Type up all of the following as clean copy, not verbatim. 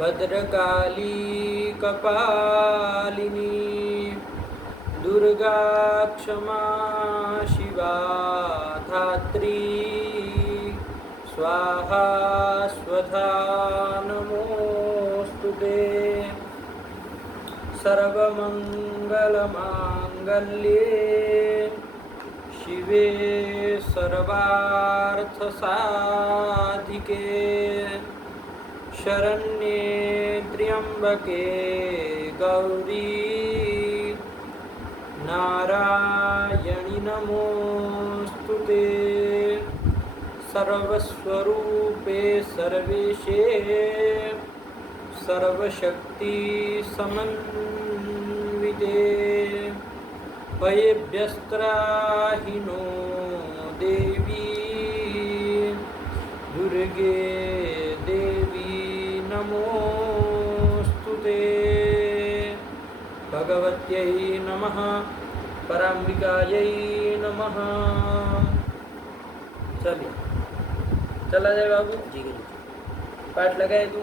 भद्रकाली कपालिनी दुर्गा क्षमा शिवा धात्री स्वाहा स्वधा नमोस्तुते सर्वमंगलमांगल्ये शिवे सर्वार्थसाधिके शरण्ये त्र्यंबके गौरी नारायणि नमोस्तुते सर्वस्वरूपे सर्वेशे सर्वशक्ति समन्विते भयेभ्यस्त्राहि नो देवी दुर्गे देवी नमोस्तुते भगवत्यै नमः पराम्बिकायै नमः। चलिए चला जाए बाबू जी के पाठ लगाए तू।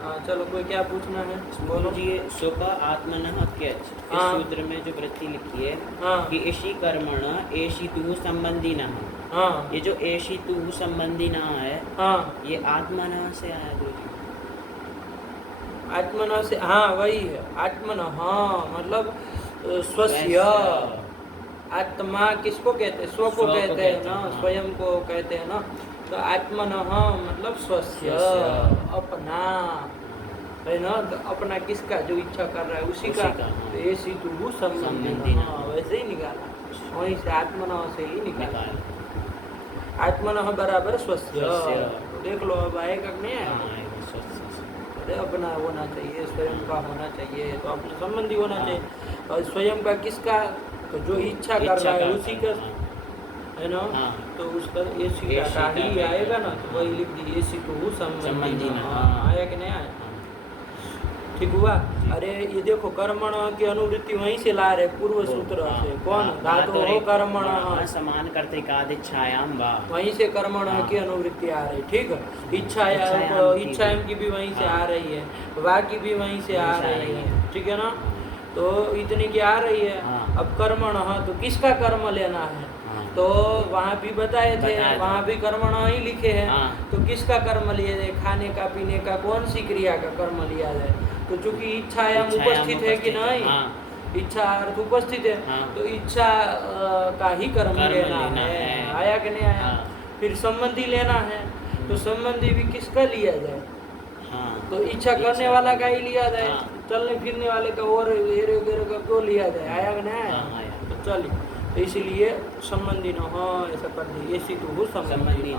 हाँ चलो, कोई क्या पूछना है बोलो जी। शुभ आत्मनः क्यच इस सूत्र में जो वृत्ति लिखी है कि एशी कर्मण एशी तु संबंधी न। हाँ, ये जो एशी तु संबंधी न है, हाँ ये आत्मनः से आया गुरु जी। आत्मनः से, हाँ वही है आत्मनः। हाँ मतलब स्वस्य। आत्मा किसको कहते हैं? स्व को कहते हैं ना, स्वयं को कहते हैं ना। तो आत्मनः मतलब स्वस्य, अपना है ना। तो अपना किसका? जो इच्छा कर रहा है उसी का। तो ऐसी तू संबंधी। हाँ वैसे ही निकाला, वहीं से आत्मनः से ही निकाला। आत्मनः बराबर स्वस्य। तो देख लो अब आएगा कि नहीं आएगा? अपना होना चाहिए, स्वयं का होना चाहिए, तो अपने संबंधी होना चाहिए। और स्वयं का किसका? तो जो इच्छा कर रहा है उसी का, है ना। तो उसका एसी का ही आएगा ना, तो वही लिख दी एसी तो संबंधी। आया कि नहीं आया? ठीक हुआ। अरे ये देखो, कर्मण की अनुवृत्ति वहीं से ला रहे पूर्व सूत्र से। कौन? धातु हो कर्मण समान करते इच्छायाम वा, वहीं से कर्मण की अनुवृत्ति आ रही। ठीक है, इच्छायाम की भी वहीं से आ रही है, वा की भी वहीं से आ रही है। ठीक है ना। तो इतनी की आ रही है। अब कर्मण, तो किसका कर्म लेना है? तो वहाँ भी बताए थे, वहाँ भी कर्मण ही लिखे हैं। तो किसका कर्म लिया जाए? खाने का, पीने का, कौन सी क्रिया का कर्म लिया जाए? तो चूंकि इच्छायाम उपस्थित है कि नहीं, इच्छा अर्थ उपस्थित है, तो इच्छा का ही कर्म लेना है। आया कि नहीं आया? फिर संबंधी लेना है, तो संबंधी भी किसका लिया जाए? तो इच्छा करने वाला का ही लिया जाए। चलने फिरने वाले का और का क्यों लिया जाए? आया कि नहीं आया? तो चलिए, तो इसीलिए संबंधी न हो, ऐसा कर दी। ऐसी तो हो संबंधी न।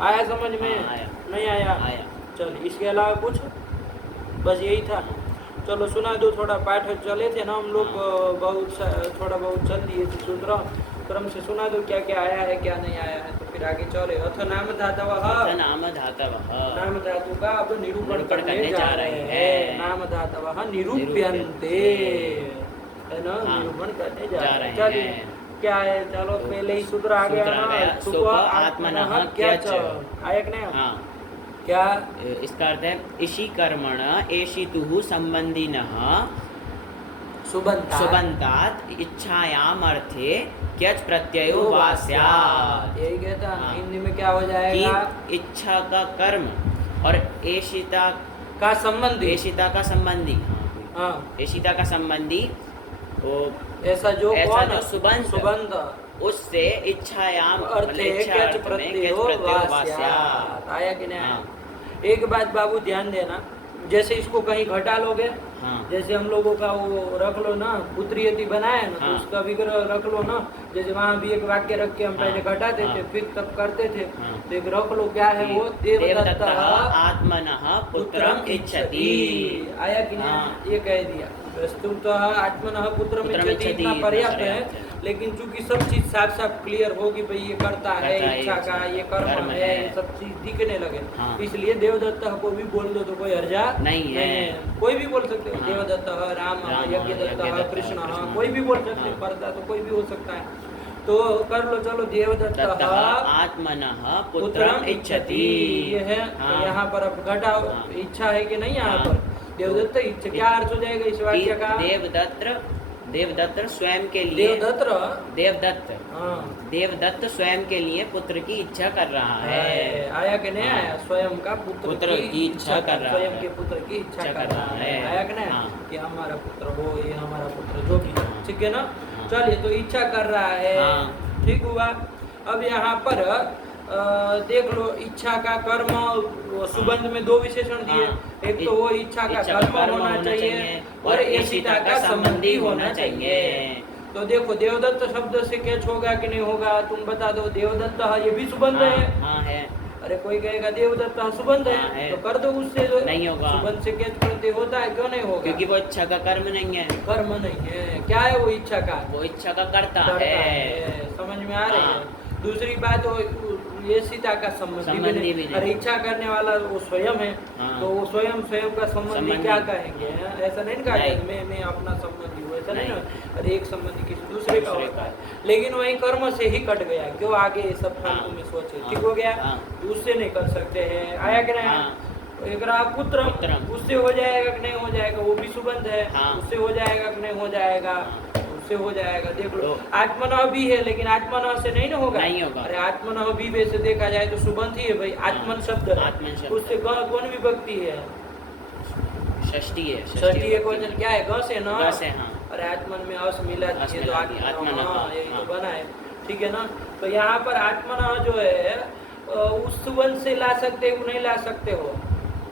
आया समझ में? नहीं आया? चलिए, इसके अलावा कुछ? बस यही था। चलो सुना दो, थोड़ा पाठ चले थे ना हम लोग, बहुत थोड़ा बहुत चल दिए थे सूत्र क्रम से। सुना दो क्या क्या आया है, क्या नहीं आया है, तो फिर आगे चले। अथ नाम धातवः, नाम धातु का अब निरूपण करने जा रहे हैं। नाम धातवः निरूप्यन्ते, है ना, निरूपण करने जा रहे हैं। चलिए क्या है? चलो पहले ही सूत्र आ गया ना। सुख आत्मनः क्यच आया कि नहीं? क्या इसका अर्थ है? इसी कर्मण एशी तु संबंधिनः सुबंतात इच्छायाम अर्थे क्यच प्रत्ययो वा स्यात्। यही कहता है। हिंदी में क्या हो जाएगा? इच्छा का कर्म और एशिता का संबंधी। एशिता का संबंधी। एशिता का संबंधी वो ऐसा जो सुबंध, उससे इच्छायाम अर्थे क्यच प्रत्ययो वा स्यात्। आया कि नहीं आया? एक बात बाबू ध्यान देना, जैसे इसको कहीं घटा लोगे, जैसे हम लोगों का वो रख लो ना, पुत्रियति बनाया ना, तो उसका विग्रह रख लो ना। जैसे वहाँ भी एक वाक्य रख के हम पहले घटाते थे, फिर तब करते थे। तो एक रख लो, क्या है वो? देवदत्तः आत्मनः पुत्रम इच्छति। आया कि नहीं? ये कह दिया। वस्तुतः आत्मनः पुत्रम इच्छति इतना पर्याप्त है, लेकिन चूंकि सब चीज साफ साफ क्लियर होगी, भाई ये करता है, इच्छा का ये कर्म है, ये सब चीज दिखने लगे, इसलिए देवदत्त को भी बोल दो तो कोई हर्जा नहीं है। कोई भी बोल सकते हो, देवदत्त, राम, यज्ञदत्त, कृष्ण, कोई भी बोल सकते हैं। पर्दा तो कोई भी हो सकता है। तो कर लो चलो। देवदत्त आत्मनः पुत्रम इच्छति। ये है। हाँ। यहाँ पर अब घटा हाँ। इच्छा है कि नहीं यहाँ हाँ। पर? देवदत्त इच्छा क्या अर्थ हो जाएगा इस वाक्य का? देवदत्त स्वयं के लिए देवदत्त स्वयं के लिए पुत्र की इच्छा कर रहा है। आया कि नहीं हाँ। आया? स्वयं का पुत्र की इच्छा कर रहा है। स्वयं के पुत्र की इच्छा कर रहा है। आया कि नहीं? हाँ। कि हमारा पुत्र हो, ये हमारा पुत्र जो भी, ठीक है ना? हाँ। चलिए, तो इच्छा कर रहा है। हाँ। ठीक हुआ। अब यहाँ पर देख लो, इच्छा का कर्म सुबंध में दो विशेषण दिए। एक तो वो इच्छा का कर्म होना चाहिए और एशिता का संबंधी होना चाहिए। तो देखो, देवदत्त शब्द से कैच होगा कि नहीं होगा, तुम बता दो। देवदत्त ये भी सुबंध है। हाँ है। अरे कोई कहेगा देवदत्त सुबंध है, तो कर दो उससे। नहीं होगा। सुबंध से कैच करते होता है, क्यों नहीं होगा? क्योंकि वो इच्छा का कर्म नहीं है। कर्म नहीं है। क्या है वो इच्छा का? वो इच्छा का करता है। समझ में आ रही है? दूसरी बात, ये सीता का संबंधी भी नहीं। अरे इच्छा करने वाला वो स्वयं है। तो वो स्वयं का संबंधी क्या कहेंगे? ऐसा नहीं कहा मैं अपना संबंधी हूँ, ऐसा नहीं ना। अरे एक संबंधी किसी दूसरे का होता है, लेकिन वही कर्म से ही कट गया। क्यों आगे ये सब फालतू में सोचे? ठीक हो गया। उससे नहीं कर सकते हैं। आया कि नहीं? एक रहा पुत्र, उससे हो जाएगा कि नहीं हो जाएगा? वो भी सुबंध है। उससे हो जाएगा कि नहीं हो जाएगा? उससे हो जाएगा। देख लो, आत्मनः भी है, लेकिन आत्मनः से नहीं ना होगा। नहीं होगा। अरे आत्मनः भी वैसे देखा जाए तो सुबंध ही है भाई। आत्मन शब्द है। उससे कौन विभक्ति है? षष्ठी है। षष्ठी एक वचन क्या है? ग से ना। अरे आत्मन में अस मिला है तो आत्मन, यही तो बना है। ठीक है ना? तो यहाँ पर आत्मनः जो है उस सुबंध से ला सकते हो, नहीं ला सकते हो?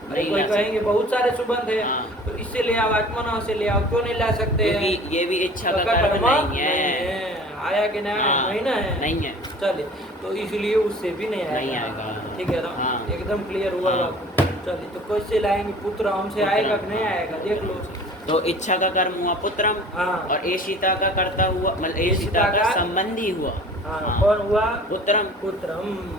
कोई कहेंगे बहुत सारे सुबंध है, तो इससे ले आओ, आत्मनः से ले आओ, क्यों नहीं ला सकते हैं? ये भी इच्छा का कर्म नहीं है। आया कि नहीं ना है? नहीं है। चलिए, तो इसलिए उससे भी नहीं आएगा। ठीक है ना? एकदम क्लियर हुआ बाबू। चलिए, तो कैसे लाएंगे? पुत्र हमसे आएगा कि नहीं आएगा? देख लो। तो इच्छा का कर्म हुआ पुत्रम, और एशिता का करता हुआ, मतलब एशिता का संबंधी हुआ। कौन हुआ? पुत्रम।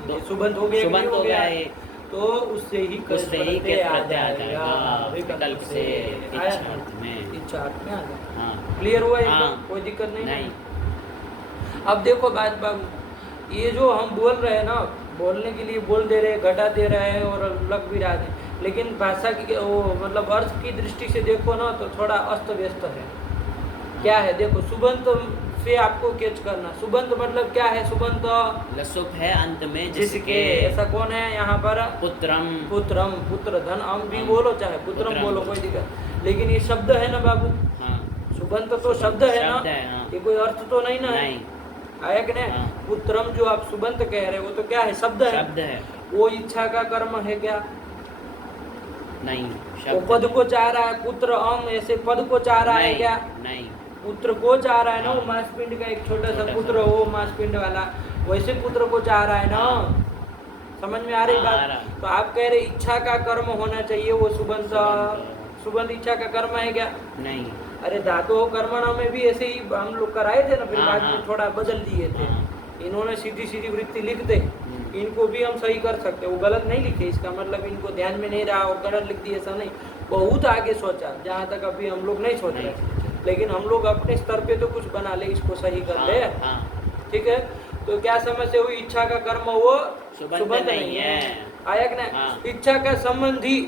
तो सुबंध हो गया। सुबंध हो गया है, तो उससे ही प्रत्यय आ जाएगा विकल्प से। इच्छा अर्थ में आ जाएगा। क्लियर हुआ? कोई दिक्कत नहीं। अब देखो बात बाबू, ये जो हम बोल रहे हैं ना, बोलने के लिए बोल दे रहे, घटा दे रहे हैं और लग भी रहा है, लेकिन भाषा की वो मतलब अर्थ की दृष्टि से देखो ना तो थोड़ा अस्त व्यस्त है। क्या है? देखो, सुबंध से आपको कैच करना। सुबंध मतलब क्या है? सुबंध लसुप है अंत में जिसके। ऐसा कौन है यहाँ पर? पुत्रम। पुत्र धन हम भी बोलो, चाहे पुत्रम बोलो, कोई दिक्कत। लेकिन ये शब्द है ना बाबू। सुबंध तो शब्द है ना, ये कोई अर्थ तो नहीं ना है। आया कि नहीं? पुत्रम जो आप सुबंध कह रहे हो, वो तो क्या है? शब्द है। वो इच्छा का कर्म है क्या? नहीं। वो पद को चाह रहा है, पुत्र अम ऐसे पद को चाह रहा है क्या? नहीं। पुत्र को चाह रहा है ना, वो मांसपिंड का एक छोटा सा पुत्र हो, मांसपिंड वाला, वैसे पुत्र को चाह रहा है ना। समझ में आ रही बात? तो आप कह रहे इच्छा का कर्म होना चाहिए, वो सुबंध इच्छा का कर्म है क्या? नहीं। अरे धातु कर्मणा में भी ऐसे ही हम लोग कराए थे ना, फिर बाद में थोड़ा बदल दिए थे। इन्होंने सीधी वृत्ति लिख दे, इनको भी हम सही कर सकते। वो गलत नहीं लिखे, इसका मतलब इनको ध्यान में नहीं रहा और गलत लिख दिए, ऐसा नहीं। बहुत आगे सोचा, जहाँ तक अभी हम लोग नहीं सोच रहे, लेकिन हम लोग अपने स्तर पे तो कुछ बना ले, इसको सही कर ले। ठीक है? तो क्या समस्या हुई? इच्छा का कर्म वो सुबंध नहीं है। आया कि नहीं? इच्छा का संबंधी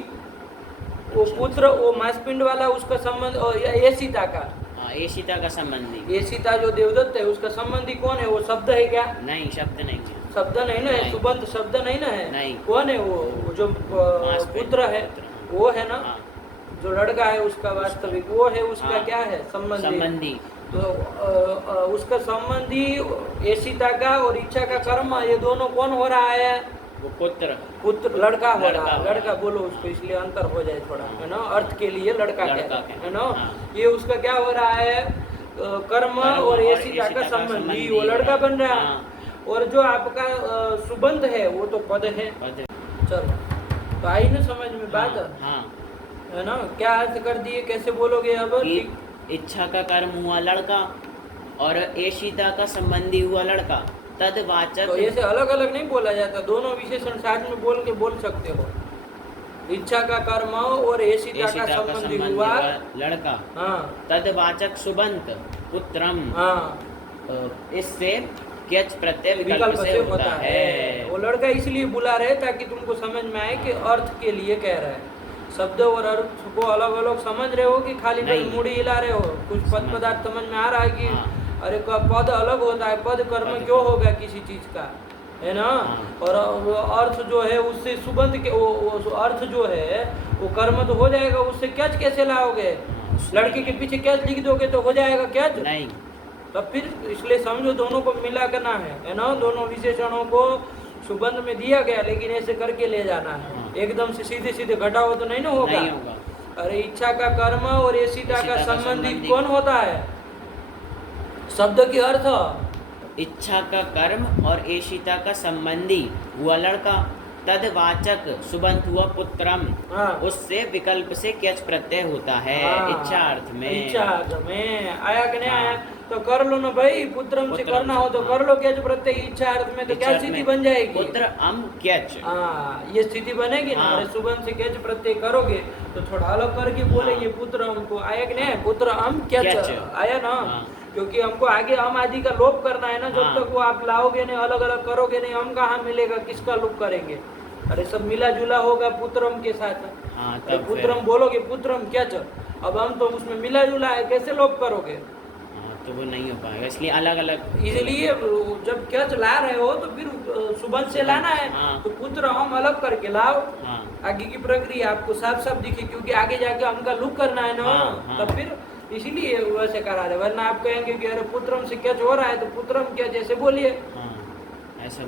वो पुत्र, वो मांसपिंड वाला, उसका संबंध, और एशिता का एशिता का संबंधी। एशिता जो देवदत्त है, उसका संबंधी कौन है? वो शब्द है क्या? नहीं, शब्द नहीं है। शब्द नहीं ना है। सुबंध शब्द नहीं ना है। नहीं। कौन है? वो जो पुत्र है, वो है ना। जो लड़का है उसका वास्तविक वो है, उसका क्या है? संबंधी। तो उसका संबंधी एशिता का और इच्छा का कर्म, ये दोनों कौन हो रहा है? वो पुत्र लड़का हो रहा है। लड़का बोलो उसको, इसलिए अंतर हो जाए थोड़ा, है ना? अर्थ के लिए लड़का है ना। ये उसका क्या हो रहा है? कर्म और एशिता का संबंधी, वो लड़का बन रहा है। और जो आपका सुबंध है, वो तो पद है। चलो, तो आई ना समझ में बात? है ना? क्या अर्थ कर दिए, कैसे बोलोगे अब? इच्छा का कर्म हुआ लड़का और एशिता का संबंधी हुआ लड़का, तदवाचक। तो ऐसे अलग अलग नहीं बोला जाता, दोनों विशेषण साथ में बोल सकते हो। इच्छा का कर्म और एशिता का संबंधी हुआ लड़का। तदवाचक सुबंत पुत्रम। इससे क्यच प्रत्यय विकल्प से होता है। वो लड़का इसलिए बुला रहे ताकि तुमको समझ में आए कि अर्थ के लिए कह रहा है। शब्द और अर्थ को अलग अलग समझ रहे हो कि खाली बस मुड़ी हिला रहे हो? कुछ पद पदार्थ समझ में आ रहा है कि अरे पद अलग होता है, पद कर्म क्यों होगा किसी चीज का, है ना? और अर्थ जो है उससे सुबंध के वो अर्थ जो है वो कर्म तो हो जाएगा, उससे क्यच कैसे लाओगे? लड़के के पीछे क्यच लिख दोगे तो हो जाएगा क्यच नहीं। तब फिर इसलिए समझो दोनों को मिला करना है ना? दोनों विशेषणों को सुबंध में दिया गया, लेकिन ऐसे करके ले जाना है। एकदम से सीधे सीधे घटाओ तो नहीं ना होगा। अरे इच्छा का कर्म और एशिता का संबंधित कौन होता है? शब्द की अर्थ इच्छा का कर्म और एशिता का संबंधी हुआ लड़का, तदवाचक सुबंत हुआ पुत्रम, उससे विकल्प से क्यच प्रत्यय होता है। इच्छा अर्थ में, इच्छा अर्थ में आया कि नहीं आया? तो कर लो ना भाई, पुत्रम से करना हो तो कर लो क्यच प्रत्यय इच्छा अर्थ में। तो क्या स्थिति बन जाएगी? पुत्र अम क्यच। ये स्थिति बनेगी ना। अरे सुबंत से क्यच प्रत्यय करोगे तो थोड़ा अलग करके बोलेंगे पुत्र हमको, आया कि नहीं? पुत्र अम क्यच आया ना, क्योंकि हमको आगे हम आदि का लोप करना है ना। जब तक वो आप लाओगे नहीं, अलग अलग करोगे नहीं, हम कहाँ मिलेगा, किसका लोप करेंगे? अरे सब मिला जुला होगा पुत्रम के साथ। पुत्रम बोलोगे पुत्रम क्यच, अब हम तो उसमें मिला जुला है, कैसे लोप करोगे? तो वो नहीं हो पाएगा, इसलिए अलग अलग। इसलिए जब क्यच ला रहे हो तो फिर सुबंध से लाना है। तो पुत्र हम अलग करके लाओ। आगे की प्रक्रिया आपको साफ साफ दिखे, क्योंकि आगे जाके हमका लुक करना है ना। तब फिर इसीलिए वैसे करा रहे, वरना आप कहेंगे कि अरे पुत्रम से क्यच हो रहा है तो पुत्रम क्या जैसे बोलिए।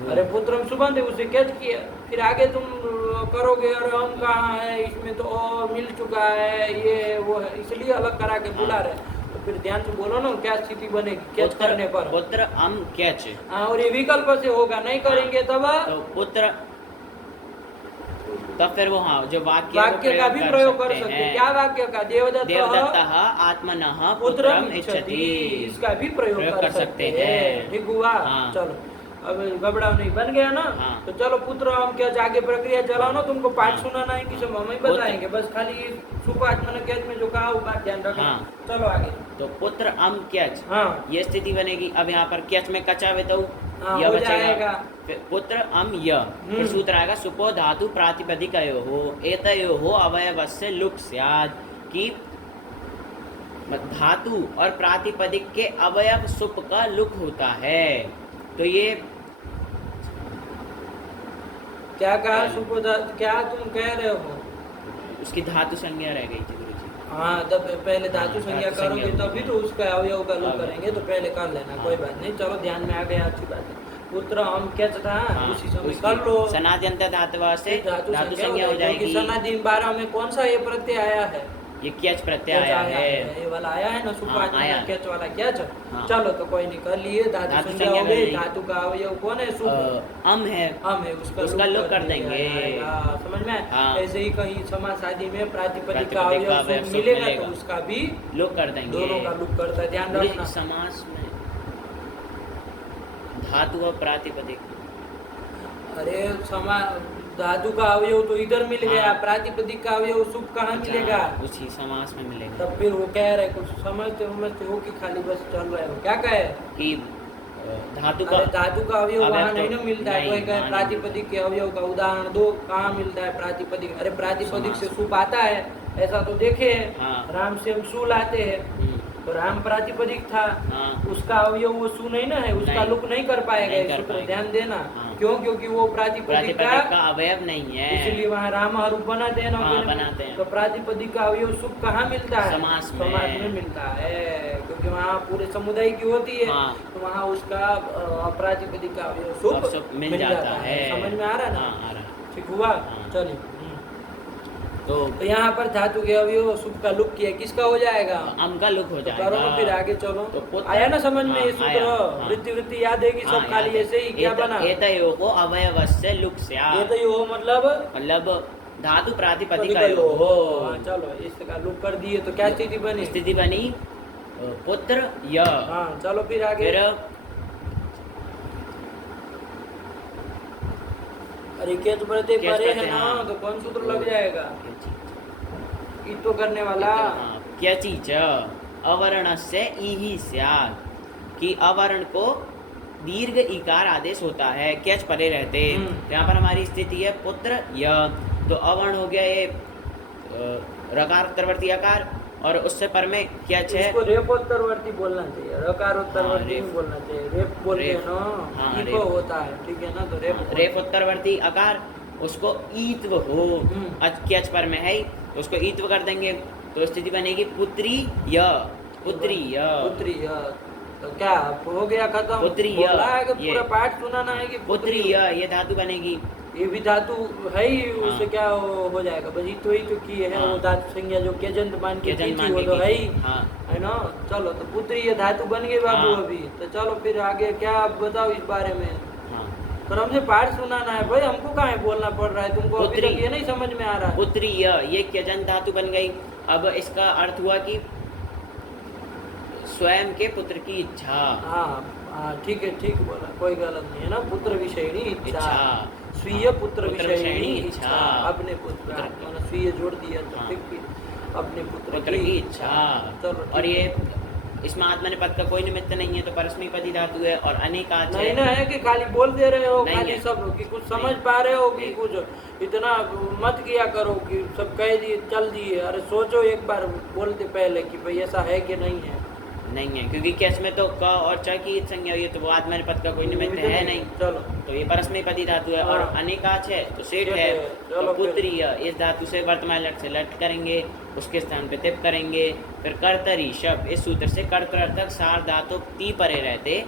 अरे पुत्रम सुबंध है, उसे क्यच किया, फिर आगे तुम करोगे अरे हम कहाँ है, इसमें तो मिल चुका है, ये वो है, इसलिए अलग करा के बुला रहे। तो फिर ध्यान से बोलो ना, क्या स्थिति बनेगी क्यच करने पर? पुत्र अम क्यच। और ये विकल्प से होगा, नहीं करेंगे तब तो पुत्र, तब फिर वो जो वाक्य का भी प्रयोग कर सकते हैं। क्या वाक्य का? देवदत्तः आत्मनः पुत्रम इच्छति, इसका भी प्रयोग कर सकते हैं। ठीक हुआ? चलो अब घबराओ नहीं, बन गया ना? तो चलो पुत्र हम क्या आगे प्रक्रिया चलाओ ना। तुमको पाठ सुनाना है कि सब हम ही बताएंगे, बस खाली सुपात्मन क्यच में जो कहा वो बात ध्यान रखना। चलो आगे। तो पुत्र अम क्यच, ये स्थिति बनेगी। अब यहाँ पर क्यच में कचावे तो यह बचेगा। पुत्र अम य, फिर सूत्र आएगा सुपो धातु प्रातिपदिकयो हो एतयो हो अवयवस्य लुक स्यात्, कि धातु और प्रातिपदिक के अवयव सुप का लुक होता है। तो ये क्या कहा? सुपोधा क्या तुम कह रहे हो? उसकी धातु संज्ञा रह गई थी गुरुजी। तब पहले धातु संज्ञा करोगे तभी तो उसका अवयव का लोप करेंगे, तो पहले कर लेना। कोई बात नहीं, चलो ध्यान में आ गया, अच्छी बात है। पुत्र हम क्यच था, उसी समय कर लो। सनाद्यंत धातु से धातु संज्ञा हो जाएगी। सनादि 12 में कौन सा ये प्रत्यय आया है? ये क्यच प्रत्यय आया है। ये वाला आया है ना, सुपात्मन क्यच वाला क्यच। चलो तो कोई नहीं, कर लिए। धातु संज्ञा हो गई। धातु का अवयव कौन है? सुप। अम है, उसका लोप कर देंगे। समझ में? ऐसे ही कहीं समास आदि में प्रातिपदिक का अवयव मिलेगा तो उसका भी लोप कर देंगे। दोनों का लोप करता है, ध्यान रखना। समास में धातु और प्रातिपदिक, अरे धातु का अवयव तो इधर मिल गया, प्रातिपदिक का अवयव सुप कहाँ मिलेगा? उसी समास में मिलेगा। तब फिर वो कह रहे, कुछ समझते हो कि खाली बस चल रहे हो? क्या कहे कि धातु का अवयव वहाँ नहीं ना मिलता है। कोई कहे प्रातिपदिक के अवयव का उदाहरण दो, कहाँ मिलता है प्रातिपदिक? अरे प्रातिपदिक से सुप आता है, ऐसा तो देखे है। राम से हम सु लाते हैं, तो राम प्रातिपदिक था, उसका अवयव वो सु नहीं ना है, उसका लुक नहीं कर पाएगा। सूत्र ध्यान देना। क्यों? क्योंकि वो प्रातिपदिक का अवयव नहीं है, इसलिए वहाँ राम हरूप बनाते हैं ना। बनाते हैं। तो प्रातिपदिक का अवयव सुप कहाँ मिलता है? समास में मिलता है, क्योंकि वहाँ पूरे समुदाय की होती है। तो वहाँ उसका प्रातिपदिक का अवयव सुप मिल जाता है। समझ में आ रहा है ना? ठीक हुआ? चलिए। तो यहाँ पर धातु के अवयव सुप का लुक किया, किसका हो जाएगा? अम का लुक हो जाएगा। करो ना, फिर आगे चलो। तो आया ना समझ में? ये सूत्र वृत्ति याद है कि सब खाली ऐसे ही क्या बना? एतयो को अवयवस्य लुक स्यात्। एतयो मतलब धातु प्रातिपदिकयो हो। चलो इसका लुक कर दिए तो क्या स्थिति बनी? स्थिति बनी पुत्र य। चलो फिर आगे। अरे क्यच प्रत्यय परे है ना, तो कौन सूत्र लग जाएगा? इतो करने वाला। क्यचि च अवरणस्य इहि स्यात्, कि अवरण को दीर्घ इकार आदेश होता है क्यच परे रहते। यहाँ पर हमारी स्थिति है पुत्र य, तो अवर्ण हो गया ये रकार उत्तरवर्ती आकार, और उससे पर में क्यच है। इसको रेपोत्तरवर्ती बोलना चाहिए, रकारोत्तरवर्ती नहीं बोलना चाहिए। रेप बोलते हैं ना, ईको होता है, ठीक है ना, तो रेप उत्तरवर्ती आकार, उसको ईत्व हो, क्यच पर में है, तो उसको ईत्व कर देंगे, तो स्थिति बनेगी पुत्री य, पुत्री य, पुत्री य। तो क्या हो गया खत्म? पुत्री य, पूरा पाठ सुनाना है कि पुत्री य, ये धातु बनेगी, ये भी धातु है ही, उससे क्या हो जाएगा? बस ही तो की है वो धातु संज्ञा जो केजंत मान के की थी, वो तो है ही, है ना। चलो, तो पुत्री ये धातु बन गई बाबू अभी, तो चलो फिर आगे क्या आप बताओ इस बारे में। तो हमसे पाठ सुनाना है भाई, हमको कहाँ बोलना पड़ रहा है तुमको? अभी तक ये नहीं समझ में आ रहा है। पुत्री ये केजंत धातु बन गई। अब इसका अर्थ हुआ कि स्वयं के पुत्र की इच्छा। हाँ ठीक है, ठीक बोला, कोई गलत नहीं है ना। पुत्र विषयिणी इच्छा, स्वीय पुत्र विषयिणी इच्छा, अपने पुत्र, स्वीय जोड़ दिया तो ठीक, अपने पुत्र की इच्छा। चलो, और ये इसमें आत्मनेपद का कोई निमित्त नहीं है, तो परस्मैपदी धातु है। और अनेकाच नहीं ना है कि खाली बोल दे रहे हो, खाली सब कि कुछ समझ पा रहे हो कि कुछ, इतना मत किया करो कि सब कह दिए चल दिए। अरे सोचो एक बार बोलते पहले कि भाई ऐसा है कि नहीं है। नहीं है, क्योंकि कैस में तो क और च की संज्ञा हुई है, तो वो आत्मनेपद का कोई निमित्त है नहीं। चलो, तो ये परस्मैपदी धातु है। और अनेकाच है तो सेठ है, तो पुत्रीय इस धातु से वर्तमान लट से लट करेंगे, उसके स्थान पे तिप करेंगे। फिर कर्तरी शब्द, इस सूत्र से कर्तर्थक सार धातु ती परे रहते,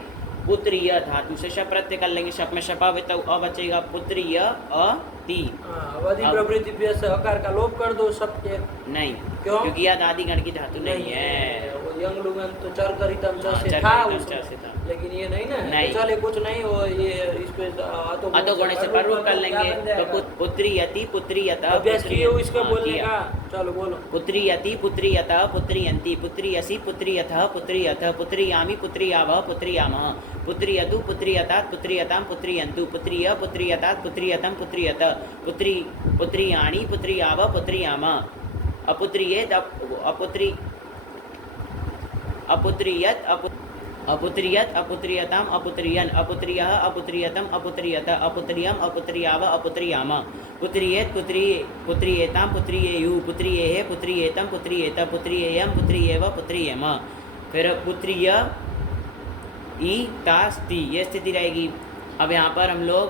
पुत्रीय धातु से शप प्रत्यय कर लेंगे, शप में शपा अ बचेगा, पुत्रीय अ ती। प्रवृत्ति से अकार का लोप कर दो शब्द के। नहीं, क्यों? क्योंकि यह आदि गण की धातु नहीं है। यंग लुगन तो चर करितम से था, लेकिन ये नहीं ना, नहीं। तो चले कुछ नहीं हो, ये इस पे अतो गुण से पर कर लेंगे, तो पुत्री यति पुत्री यत अभ्यास किए हो इसका बोलने का। चलो बोलो, पुत्री यति पुत्री यत पुत्री यंती पुत्री यसी पुत्री यथ पुत्री यथ पुत्री यामी पुत्री याव पुत्री याम पुत्री यतु पुत्री यतात पुत्री यताम पुत्री यंतु पुत्री य पुत्री यतात पुत्री यतम पुत्री यत पुत्री पुत्री याणी पुत्री याव पुत्री याम अपुत्रियेत अपुत्री अपुत्रियत अपुत्रियत अपुत्रियताम अपुत्रियन अपुत्रियः अपुत्रियतम अपुत्रियत अपुत्रियम अपुत्रियाव अपुत्रियाम पुत्रियेत पुत्री पुत्रियेताम पुत्रियेयु पुत्रियेह पुत्रियेतम पुत्रियेत पुत्रियेयम पुत्रियेव पुत्रियम। फिर पुत्रिय ई तास्ति, ये स्थिति रहेगी। अब यहाँ पर हम लोग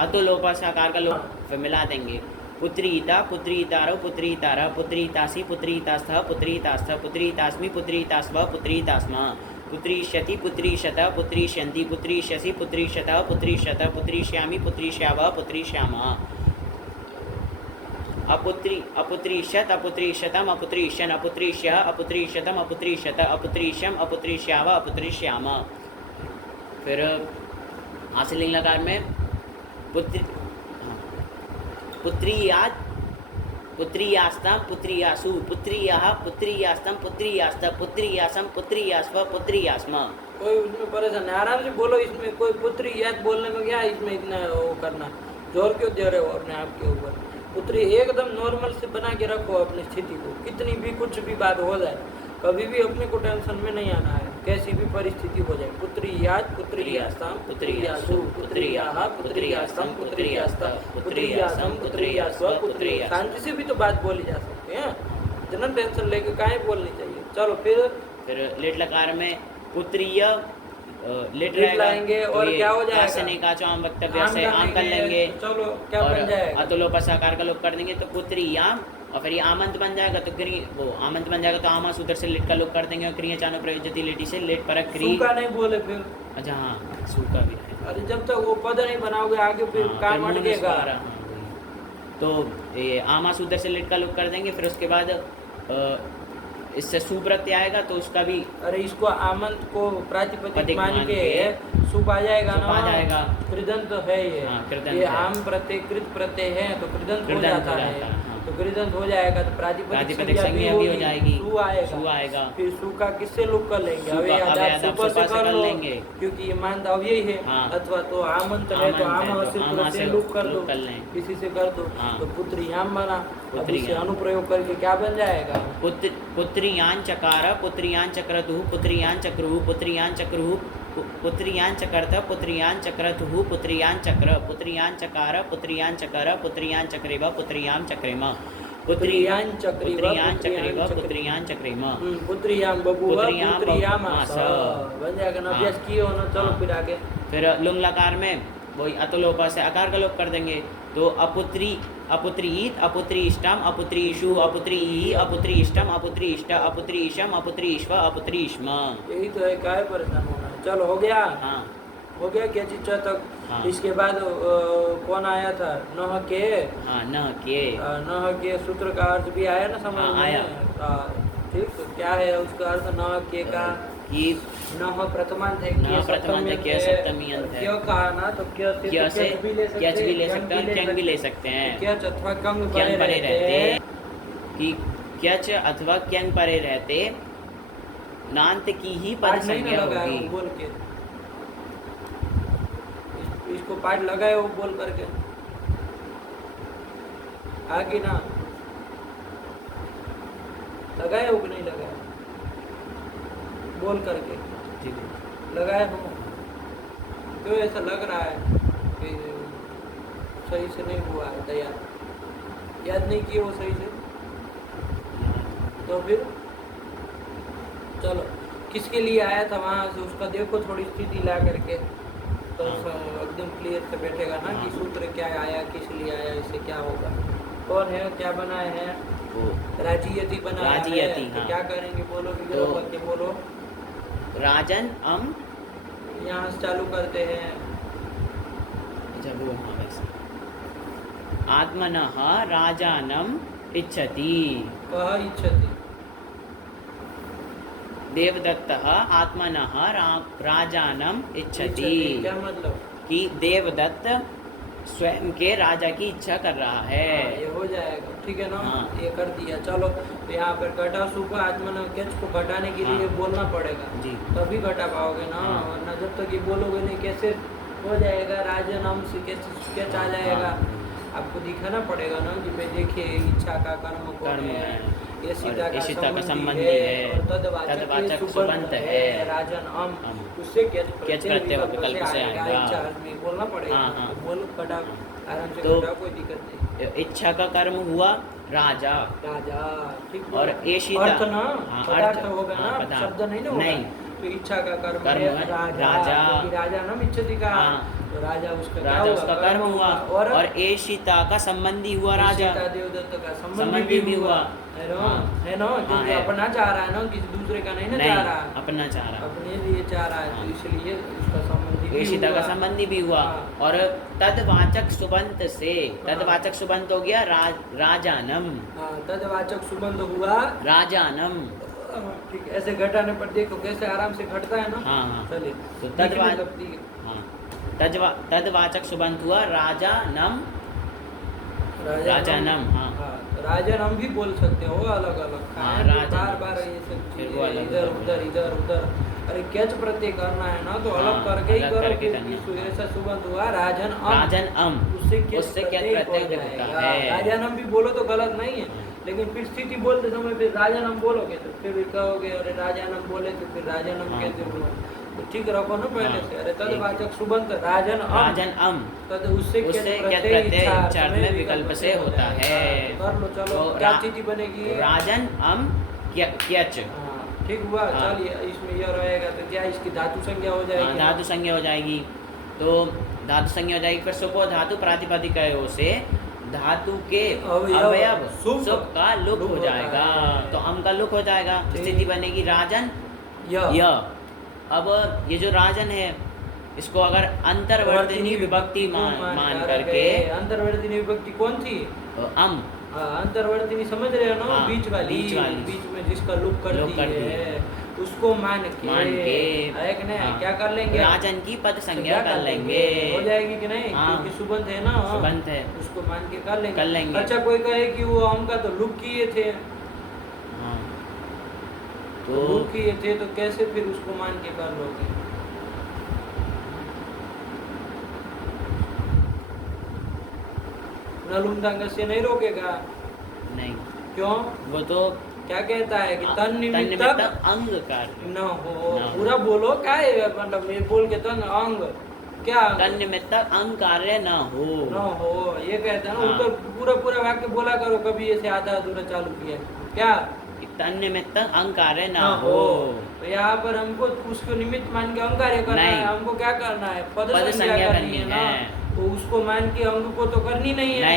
अतुलोपस आकार का लोप फिर मिला देंगे। पुत्रीता पुत्रीतारो पुत्रीतारा पुत्रीतासी पुत्रीतास्थ पुत्रीतास्थ पुत्रीतास्मि पुत्रीतास्व पुत्रीतास्मा पुत्रीष्यति पुत्रीशत पुत्रीष्यन्ति पुत्रीष्यसि पुत्रीशत पुत्रीशत पुत्रीष्यामि पुत्रीष्याव पुत्रीष्यामा अपुत्री अपुत्रीशत अपुत्रीशतम अपुत्रीशन अपुत्रीष्यः अपुत्रीशतम अपुत्रीशत अपुत्रीशम अपुत्रीष्याव अपुत्रीष्याम। फिर हास्यलिंग लकार में पुत्रीयात पुत्रीयास्तम पुत्रीयासु पुत्रीयाः पुत्रीयास्तम पुत्रीयास्त पुत्रीयासम पुत्रीयास्व पुत्रीयास्म। कोई उसमें परेशान नहीं, आराम से बोलो। इसमें कोई पुत्रीयात बोलने में क्या इसमें इतना वो करना, जोर क्यों दे रहे हो अपने आप के ऊपर? पुत्री एकदम नॉर्मल से बना के रखो अपनी स्थिति को, कितनी भी कुछ भी बात हो जाए, कभी भी अपने को टेंशन में नहीं आना है, कैसी भी परिस्थिति हो जाए। पुत्रीयात पुत्रीयास्तम पुत्रीयासु पुत्रीयाः पुत्रीयास्तम पुत्रीयास्त पुत्रीयासम पुत्रीयास्व पुत्रीयास। शांति से भी तो बात बोली जा सकती है, इतना टेंशन लेके काहे बोलनी चाहिए। चलो फिर लेट लकार में पुत्रीय लेट लाएंगे और क्या हो जाएगा? आम वक्तव्य से आम कर लेंगे। चलो क्या बन जाएगा? अतुलोपस आकार का लोप कर देंगे तो पुत्रीयाम, और फिर ये आमंत बन जाएगा तो वो आमंत बन जाएगा तो आमा सूत्र से लेट का लोप कर देंगे और क्रिया चानो प्रयोजति लेटी से लेट परक क्री। सूखा नहीं बोले फिर। अच्छा हाँ, सूखा भी है। अरे जब तक वो पद नहीं बनाओगे आगे फिर काम अटकेगा। तो ये आमा सूत्र से लेट का लोप कर देंगे। फिर उसके बाद इससे सुप्रत्यय आएगा तो उसका भी, अरे इसको आमंत को प्रातिपदिक मान के सुप आ जाएगा ना, आ जाएगा। कृदंत है ये, ये आम प्रत्यय कृत प्रत्यय है तो कृदंत हो जाता है। तो कृदंत हो जाएगा, तो प्रातिपदिक संज्ञा भी हो जाएगी, सु आएगा। फिर सु का किससे लोग कर लेंगे? अवे सुपर से कर लेंगे, क्योंकि ये मान अव्यय है। अथवा तो आमंत है तो आम से लोग कर दो, किसी से कर दो। तो पुत्रियाम बना, अब इससे अनुप्रयोग करके क्या बन जाएगा? पुत्रियां चकार, पुत्रियां चक्रतुः, पुत्रियां चक्रुः, पुत्रियां चक्रुः, पुत्रियां चकर्त, पुत्रियां चक्रतुः, पुत्रियां चक्र, पुत्रियां चकार, पुत्रियां चकर, पुत्रियां चक्रेव, पुत्रियां चक्रेम, पुत्रियां चक्रेव, पुत्रियां चक्रेम, पुत्रियां बबूव, पुत्रियामास बन जाएगा ना। अभ्यास किए हो ना, चलो फिर आगे। फिर लुंग लकार में वही अतुलोप से आकार का लोप कर देंगे, तो अपुत्री, अपुत्रीत, अपुत्रीष्टम, अपुत्रीषु, अपुत्रीहि, अपुत्रीष्टम, अपुत्रीष्ट, अपुत्रीशम, अपुत्रीष्व, अपुत्रीष्म। यही तो है, काय परेशान होना। चलो हो गया। हाँ हो गया क्या चीज तक? हाँ। इसके बाद कौन आया था? नह के। हाँ, नह के सूत्र का अर्थ भी आया ना समझ में? आया। ठीक, तो क्या है उसका अर्थ नह के का? कि नह प्रथमांत है, के सप्तमी अंत है। क्यों कहा ना, तो क्या से क्यच भी ले सकते हैं, क्यंग भी ले सकते हैं। क्यच अथवा कंग परे रहते, कि क्यच अथवा क्यंग परे रहते नांत की ही पद संज्ञा होगी। बोल के इसको पाठ लगाए हो बोल करके, आगे ना लगाए हो कि नहीं लगाए? बोल करके लगाए हो। क्यों ऐसा लग रहा है कि सही से नहीं हुआ है तैयार? याद नहीं किए वो सही से? तो फिर चलो, किसके लिए आया था वहाँ से उसका देखो थोड़ी स्थिति ला करके, तो एकदम क्लियर से बैठेगा ना कि सूत्र क्या आया, किस लिए आया, इससे क्या होगा। कौन है, क्या बनाए हैं? राजीयति बनाया है। तो क्या करेंगे? बोलो तो बोलो। राजन यहाँ से चालू करते हैं। जब वो आत्मनः राजानम इच्छति, कह इच्छति, देवदत्तः आत्मनः राजानम इच्छति। क्या मतलब? कि देवदत्त स्वयं के राजा की इच्छा कर रहा है। ये हो जाएगा, ठीक है ना? ये कर दिया। चलो, तो यहाँ पर घटा सुख आत्मन कैच को घटाने के लिए बोलना पड़ेगा जी, तभी घटा पाओगे ना। वरना जब तक ये बोलोगे नहीं कैसे हो जाएगा? राजन अंश कैसे कैच आ जाएगा? आपको दिखाना पड़ेगा ना कि भाई देखिए इच्छा का कर्म कौन है, एशिता का संबंधी है, तदवाचक सुबंत है, राजन उससे कैच प्रत्यय विकल्प से आएगा। बोलना पड़ेगा। बोल कटा आराम से, कोई दिक्कत नहीं। इच्छा का कर्म हुआ राजा, ठीक। और एशिता अर्थ ना पदार्थ होगा ना, शब्द नहीं ना होगा। तो इच्छा का कर्म है राजा, राजा नाम इच्छति का, तो राजा उसका कर्म हुआ। और एशिता का संबंधी हुआ राजा, देवदत्त का संबंधी भी हुआ है ना। जो अपना चाह रहा है ना, किसी दूसरे का नहीं ना चाह रहा, अपना चाह रहा, अपने लिए चाह रहा है, तो इसलिए उसका संबंधी एशिता का संबंधी भी हुआ। और तदवाचक सुबंत से, तदवाचक सुबंत हो गया राजानम। तदवाचक सुबंत हुआ राजानम। ठीक, ऐसे घटाने पर देखो कैसे आराम से घटता है ना। चलिए, तो तदवाचक सुबंत हुआ राजानम, राजानम। राजानम भी बोल सकते हो, अलग अलग बार बार इधर उधर। अरे कैच प्रत्यय करना है ना, तो अलग करके ही करो। ऐसा सुबंत हुआ राजन उससे क्या प्रत्यय होता है? राजानम भी बोलो तो गलत नहीं है, लेकिन फिर स्थिति बोलते समय फिर राजानम बोलोगे तो फिर कहोगे अरे राजानम बोले तो फिर राजानम कैसे बोलो? तो ठीक रखो ना पहले से। अरे तदवाचक सुबंत राजन तद उससे क्या प्रत्यय में विकल्प से होता है। कर लो, चलो क्या स्थिति बनेगी? राजन क्यच। ठीक हुआ। चलिए, इसमें यह रहेगा तो क्या इसकी धातु संज्ञा हो जाएगी? धातु संज्ञा हो जाएगी। तो धातु संज्ञा हो जाएगी। फिर सुपो धातु प्रातिपदिकयों से धातु के अवयव सुप का लुक हो जाएगा, तो अम का लुक हो जाएगा। स्थिति बनेगी राजन य। अब ये जो राजन है, इसको अगर अंतर्वर्तिनी विभक्ति मान करके, अंतर्वर्तिनी विभक्ति कौन थी? अंतर्वर्तिनी समझ रहे हो ना? बीच वाली, बीच में जिसका लुक कर दी है उसको मान के है कि नहीं? क्या कर लेंगे? राजन की पद संज्ञा कर लेंगे। हो जाएगी कि नहीं? हाँ। क्योंकि सुबंत है ना, सुबंत है, उसको मान के कर लेंगे। कर लेंगे। अच्छा कोई कहे कि वो हम का तो लुक किए थे, हाँ, तो लुक किए थे तो कैसे फिर उसको मान के कर लोगे? नलुमदांग से नहीं रोकेगा? नहीं। क्यों? वो तो क्या कहता है कि तन निमित्त अंग कार्य न हो। पूरा बोलो, क्या है मतलब ये बोल के तन अंग, क्या तन निमित्त अंग कार्य न हो, ये कहता है ना। वो तो पूरा पूरा वाक्य बोला करो, कभी ऐसे आधा अधूरा चालू किया क्या? तन निमित्त अंग कार्य न हो। तो यहाँ पर हमको उसको निमित्त मान के अंग कार्य करना है। हमको क्या करना है? पद संज्ञा करनी है ना। तो उसको मान के अंग को तो करनी नहीं है।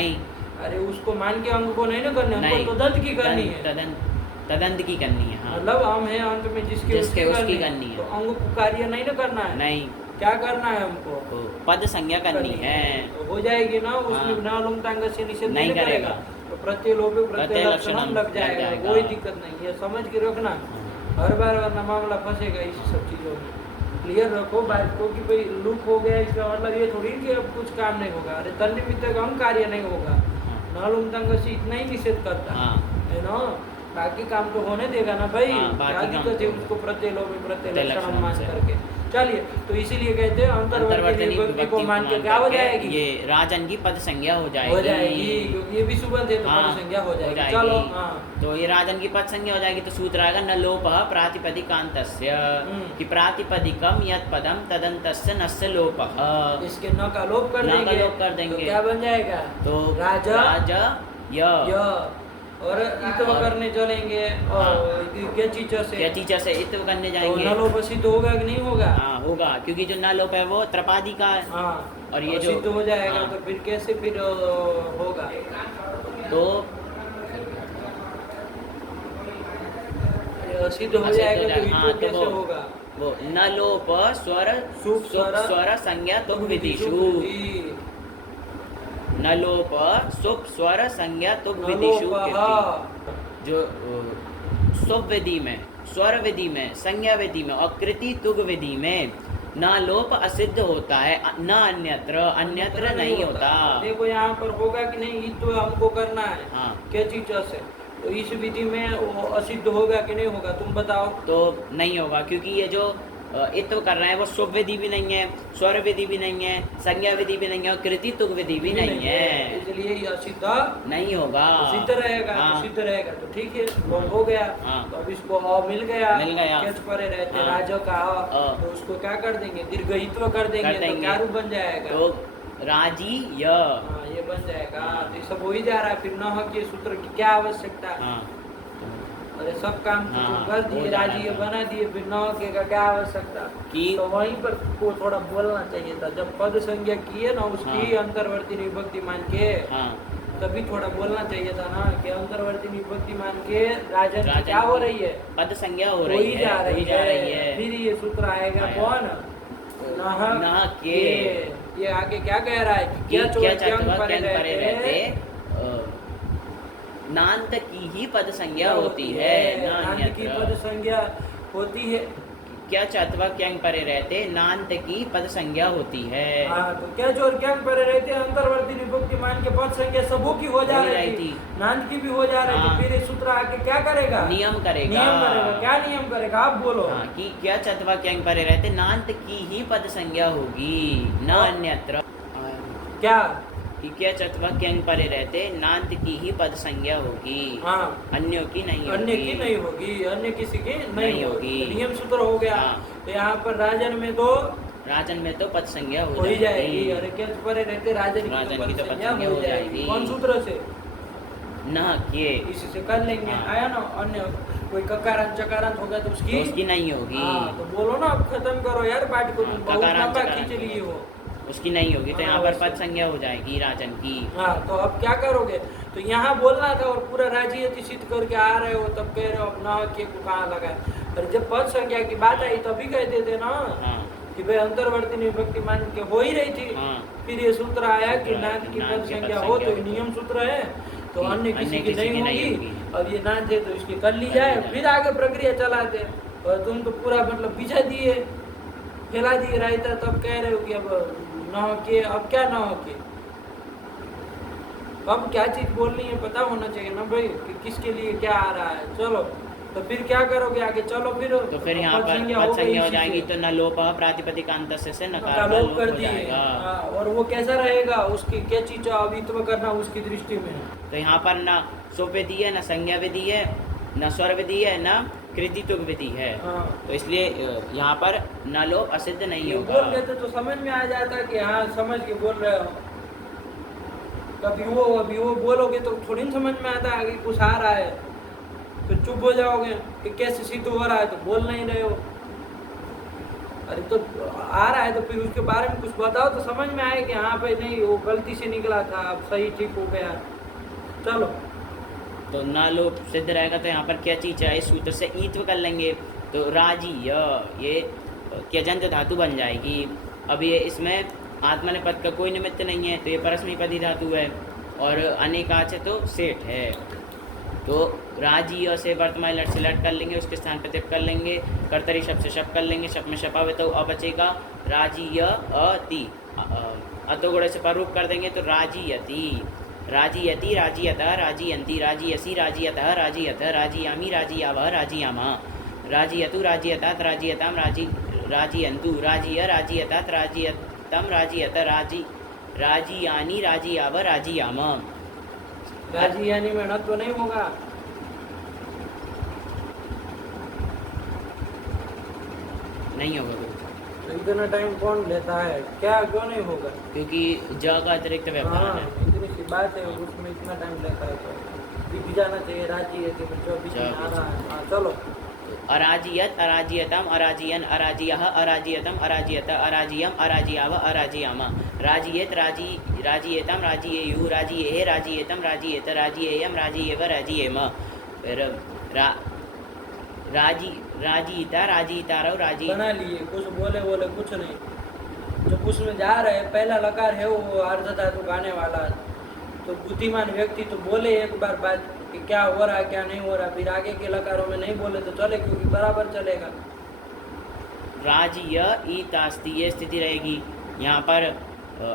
अरे उसको मान के अंग को नहीं ना करनी, हमको तदंत की करनी है। तदंत की करनी है। हाँ। मतलब हम है अंत में जिसके उसकी करनी है, तो अंग को कार्य नहीं ना करना है। नहीं, क्या करना है हमको? तो पद संज्ञा करनी है। तो हो जाएगी ना, उसमें बिना लुमतांग से निषेध नहीं करेगा, तो प्रत्यय लोप प्रत्यय लक्षण लग जाएगा। कोई दिक्कत नहीं है, समझ के रखना। हर बार वरना मामला फंसेगा इस सब चीजों में। क्लियर रखो बात को कि भाई लूप हो गया, इसका मतलब ये थोड़ी कि अब कुछ काम नहीं होगा। अरे तन निमित्त का हम कार्य नहीं होगा, न लुमतांग से इतना ही निषेध करता है ना। बाकी काम तो होने देगा ना भाई। क्या दिक्कत है उसको प्रत्यय लोप प्रत्यय लक्षण मान करके? चलिए, तो इसीलिए कहते हैं अंतर्वर्ती विभक्ति को मान के क्या हो जाएगी? ये राजन की पद संज्ञा हो जाएगी। क्योंकि ये भी सुबंध है तो पद संज्ञा हो जाएगी। चलो तो ये राजन की पद संज्ञा हो जाएगी। तो सूत्र आएगा न लोपः प्रातिपदिकान्तस्य, कि प्रातिपदिकम यत् पदम तदन्तस्य नस्य लोपः। इसके न का लोप कर देंगे। तो क्या बन जाएगा? तो राज और इत्व करने चलेंगे, और क्या चीचर से इत्व करने जाएंगे। तो नलोप सिद्ध होगा कि नहीं होगा? हाँ होगा, क्योंकि जो नलोप है वो त्रपादी का है। और ये जो सिद्ध हो जाएगा। तो फिर कैसे फिर होगा? तो सिद्ध हो जाएगा तो कैसे होगा? वो नलोप स्वर संज्ञा तुक विदिषु, नलोप सुप स्वर संज्ञा तुक विदिषु। जो सुप विधि में, स्वर विधि में, संज्ञा विधि में और कृति तुग विधि में न लोप असिद्ध होता है, न अन्यत्र नहीं होता। देखो यहाँ पर होगा कि नहीं, तो हमको करना है। हाँ। क्या चीज से? तो इस विधि में वो असिद्ध होगा कि नहीं होगा, तुम बताओ। तो नहीं होगा, क्योंकि ये जो इत्व कर रहे हैं वो शुभ विधि भी नहीं है, स्वर विधि भी नहीं है, संज्ञा विधि भी नहीं है और कृति तुक विधि भी नहीं है। इसलिए ये असिद्ध नहीं होगा। सिद्ध रहेगा। हाँ। तो सिद्ध रहेगा तो ठीक है, वो हो गया। हाँ। तो अब इसको मिल गया। कैच परे रहते। हाँ। राजो का तो उसको क्या कर देंगे? दीर्घित्व कर देंगे। तो क्या रूप बन जाएगा? तो राजी ये बन जाएगा। तो ये सब हो ही जा रहा है। फिर न के सूत्र की क्या आवश्यकता है? अरे सब काम कर दिए, राजी बना दिए, फिर न के का क्या आवश्यकता की? तो वहीं पर को थोड़ा बोलना चाहिए था। जब पद संज्ञा की है ना, उसकी अंतर्वर्ती विभक्ति मान के, तभी थोड़ा बोलना चाहिए था ना कि अंतर्वर्ती विभक्ति मान के राजन क्या हो रही है? पद संज्ञा हो रही है। फिर ये सूत्र आएगा कौन? न के। ये आगे क्या कह रहा है? क्या नान्त की ही पद संज्ञा होती है, नान्त की पद संज्ञा होती है। क्या चातवा क्यांग परे रहते, नान्त की पद संज्ञा होती है। तो क्या जोर क्यांग परे रहते, अंतर्वर्ती विभक्ति मान के पद संज्ञा सबों की हो जा रही थी, नान्त की भी हो जा रही थी। फिर ये सूत्र आके क्या करेगा? नियम करेगा। क्या नियम करेगा आप बोलो? कि क्या चातवा क्यांग परे रहते, नान्त की ही पद संज्ञा होगी, न अन्यत्र। क्या कि क्या चतवा क्यांग परे रहते, नान्त की ही पद संज्ञा होगी। अन्यों की नहीं होगी। अन्य की नहीं होगी, अन्य किसी की नहीं होगी। तो नियम सूत्र हो गया। तो यहाँ पर राजन में तो पद संज्ञा हो ही जाएगी। अरे क्या परे रहते, राजन की तो पद संज्ञा हो जाएगी। कौन सूत्र से? न किए, इसी से कर लेंगे। आया ना? अन्य कोई ककारांत चकारांत होगा तो उसकी नहीं होगी। तो बोलो ना, अब खत्म करो यार पाठ को, तुम बहुत लंबा खींच लिए हो। उसकी नहीं होगी। तो यहाँ पर पद संज्ञा हो जाएगी राजन की। तो अब क्या करोगे? तो यहाँ बोलना था और पूरा राज्य सिद्ध करके आ रहे हो, तब कह रहे हो अपना के को कहाँ लगा। और जब पद संज्ञा की बात आई तभी कहते थे ना कि भाई अंतर्वर्ती विभक्ति मान के हो ही रही थी। फिर ये सूत्र आया कि नान्त की पद संज्ञा हो, तो नियम सूत्र है। तो अन्य किसी की नहीं होगी। अब ये नान्त है तो इसकी कर ली जाए, फिर आगे प्रक्रिया चलाते। और तुम तो पूरा मतलब भिजा दिए, फैला दिए रायता, तब कह रहे हो कि अब न हो के, अब क्या न हो के, अब क्या चीज बोलनी है पता होना चाहिए ना भाई कि किसके लिए क्या आ रहा है। चलो तो फिर क्या करोगे आगे, चलो फिर तो फिर यहाँ पर पद संज्ञा हो जाएगी, तो न लोप प्रातिपदिक अंत से नकार का लोप कर हो दिए। जाएगा। और वो कैसा रहेगा, उसकी क्या चीज अवित्व करना उसकी दृष्टि में। तो यहाँ पर न सोप विधि है, न संज्ञा विधि है, न स्वर विधि है, न कृतित्व विधि है। तो इसलिए यहाँ पर न लोप असिद्ध नहीं होगा। बोल देते तो समझ में आ जाता कि हाँ समझ के बोल रहे हो। अभी वो बोलोगे तो थोड़ी न समझ में आता है कि कुछ आ रहा है, फिर चुप हो जाओगे कि कैसे सिद्ध हो रहा है, तो बोल नहीं रहे हो। अरे तो आ रहा है तो फिर उसके बारे में कुछ बताओ तो समझ में आए कि हाँ भाई नहीं वो गलती से निकला था, अब सही ठीक हो गया। चलो तो न लोप सिद्ध रहेगा, तो यहाँ पर क्या चीज है, इस सूत्र से ईत्व कर लेंगे तो राजी ये क्यजंत धातु बन जाएगी। अब ये इसमें आत्मनेपद का कोई निमित्त नहीं है, तो ये परस्मैपदी धातु है, और अनेकाच है तो सेठ है। तो राजी से वर्तमान लट से लट कर लेंगे, उसके स्थान पर तिप कर लेंगे, कर्तरी शब्द से शप कर लेंगे, शप में शपा हुए तो अब बचेगा राजी अति, अतो गुणे से पर रूप कर देंगे तो राजीयति, राजीयति, राजीयतः, राजीयन्ति, राजीयसि, राजीयतः, राजीयतः, राजीयामि, राजीयावः, राजीयामः, राजीयतु, राजीयतात, राजीयताम, राजीयन्तु, राजीय, राजीयतात, राजीयतम, राजीयत, राजीयानि, राजीयावः, राजीयामः। राजीयानि में णत्व नहीं होगा, नहीं होगा तो इतना टाइम कौन लेता है, क्या क्यों नहीं होगा, क्योंकि ज का अतिरिक्त व्यवधान है। इतनी सी बात है, उसमें इतना टाइम लेता है तो दिख जाना चाहिए राजी है कि बच्चों बीच में आ रहा है। चलो अराजियत, अराजियतम, अराजियन, अराजियः, अराजियतम, अराजियत, अराजियम, अराजियाव, अराजियाम, राजियत, राजियतम, राजियेयु, राजियेह, राजियतम, राजियत, राजियेयम, राजियेव, राजियेम, फिर राजीता, राजीतारव, राजी बना लिए, कुछ बोले कुछ नहीं। जो उसमें जा रहे हैं पहला लकार है वो अर्ध धातु गाने वाला, तो बुद्धिमान व्यक्ति तो बोले एक बार बात कि क्या हो रहा है क्या नहीं हो रहा, फिर आगे के लकारों में नहीं बोले तो चले, क्योंकि बराबर चलेगा। राजीय ईतास्ति ये स्थिति रहेगी। यहाँ पर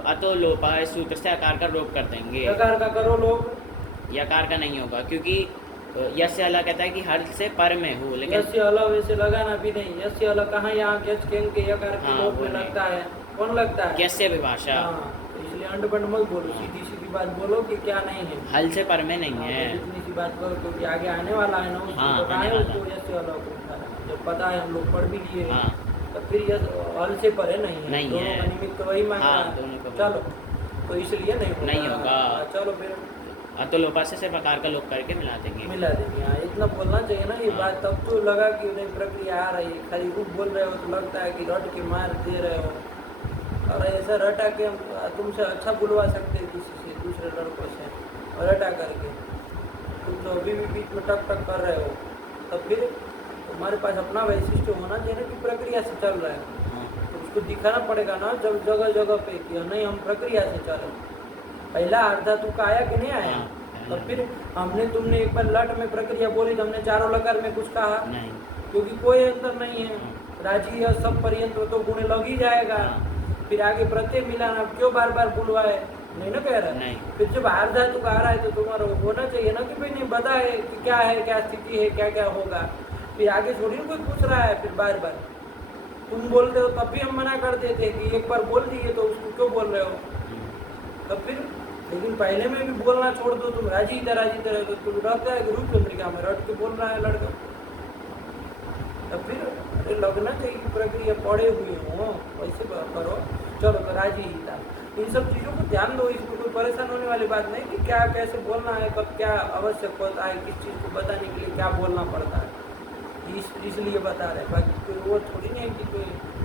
अतो लोप इस सूत्र से आकार का लोप कर देंगे। लकार का करो लोप, यकार का नहीं होगा, क्योंकि यस्य अलग कहता है कि हर से पर में हो, लेकिन यस्य अलग वैसे लगाना भी नहीं। यस्य अलग कहाँ यहाँ के यकार के लोप में लगता है, कौन लगता है, कैसे विभाषा। इसलिए अंड मत बोलो, सीधी सीधी बात बोलो कि क्या नहीं है, हल से पर में नहीं है। इतनी सी बात करो, क्योंकि आगे आने वाला है ना, उसको बताएं उसको यस्य अलग जब पता है, हम लोग पढ़ भी लिए, तो फिर हल से पर है नहीं है, निमित्त वही मांगा। चलो तो इसलिए नहीं होगा। चलो फिर अतोलोपा से सिर्फ आकार का लोप करके मिला देंगे। हाँ इतना बोलना चाहिए ना ये बात, तब तो लगा कि नहीं प्रक्रिया आ रही है। खाली रूप बोल रहे हो तो लगता है कि रट के मार दे रहे हो, और ऐसा रटा के हम तुमसे अच्छा बुलवा सकते हैं किसी से, दूसरे लड़कों से, और रटा करके तुम तो अभी भी बीच में टक टक कर रहे हो, तब फिर तुम्हारे पास अपना वैशिष्ट होना चाहिए ना कि प्रक्रिया से चल रहा है, तो उसको दिखाना पड़ेगा ना जब जगह जगह पे कि नहीं हम प्रक्रिया से चले। पहला अर्धा तुका आया कि नहीं आया, और फिर तुमने एक बार लट में प्रक्रिया बोली तो हमने चारों लकार में कुछ कहा नहीं, क्योंकि कोई अंतर नहीं है। राजी है सब पर्यंत तो गुण लग ही जाएगा, फिर आगे प्रत्यय मिलाना क्यों बार बार बुलवाए, नहीं ना कह रहा है। फिर जब अर्धा तुका आ रहा है तो तुम्हारा होना चाहिए ना कि भाई नहीं बता है कि क्या है, क्या स्थिति है, क्या क्या होगा, फिर आगे थोड़ी ना कोई पूछ रहा है। फिर बार बार तुम बोलते हो तब भी हम मना कर देते कि एक बार बोल दिए तो उसको क्यों बोल रहे हो, तब फिर लेकिन पहले में भी बोलना छोड़ दो, तुम राजी तरह तो तुम रहता है कि रूप चंद्रिका में रट के बोल रहा है लड़का, तब फिर अरे लगना चाहिए प्रक्रिया पड़े हुए हो वैसे करो। चलो तो राजी ही था, इन सब चीज़ों को ध्यान दो, इसमें कोई परेशान होने वाली बात नहीं कि क्या कैसे बोलना है, कब क्या आवश्यक होता है, किस चीज़ को बताने के लिए क्या बोलना पड़ता है, इसलिए बता रहे, बाकी कोई वो थोड़ी नहीं कि कोई।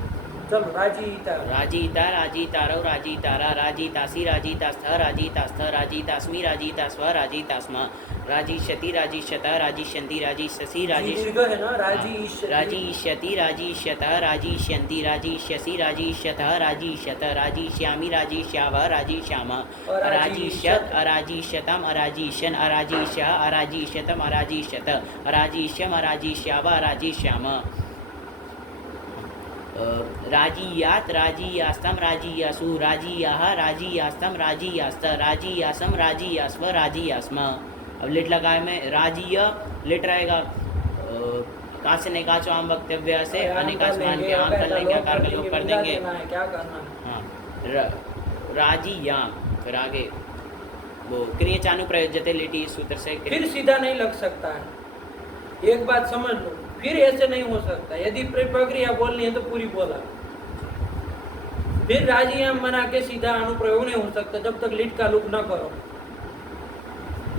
चलो राजीता, राजीतारव, राजीतारा, राजीतासी, राजीतास्थ, राजीतास्थ, राजीतास्मि, राजीतास्व, राजीतास्म, राजीष्यति, राजीष्यतः, राजीष्यन्ति, राजीष्यसि, है ना, राजीष्यति, राजीष्यतः, राजीष्यन्ति, राजीष्यसि, राजीष्यतः, राजीष्यत, राजीष्यामि, राजीष्यावः, राजीष्याम, अराजीष्यत, अराजीष्यतम, अराजीष्यन, अराजीष्यः, अराजीष्यतम, अराजीष्यत, अराजीष्यम, अराजीष्यावः, अराजीष्याम, राजीयात राजीयास्तम राजीयासु राजीयाह राजीयास्तम राजीयास्त राजीयासम राजीयास्व राजीयास्म। अब लिट लगाए में राजीय लिट रहेगा कहाँ से निकाचो आम वक्तव्य से अनेकास्मान के आम कर लेंगे आकार का लोप कर देंगे। क्या करना है? हाँ राजीयाम फिर आगे वो क्रिया चानु प्रयोज्यते लिटी इस सूत्र से फिर सीधा नहीं लग सकता है, एक बात समझ लो, फिर ऐसे नहीं हो सकता। यदि प्रक्रिया बोलनी है तो पूरी बोला, फिर राजीयाम बना के सीधा अनुप्रयोग नहीं हो सकता जब तक लिट का लूप ना करो।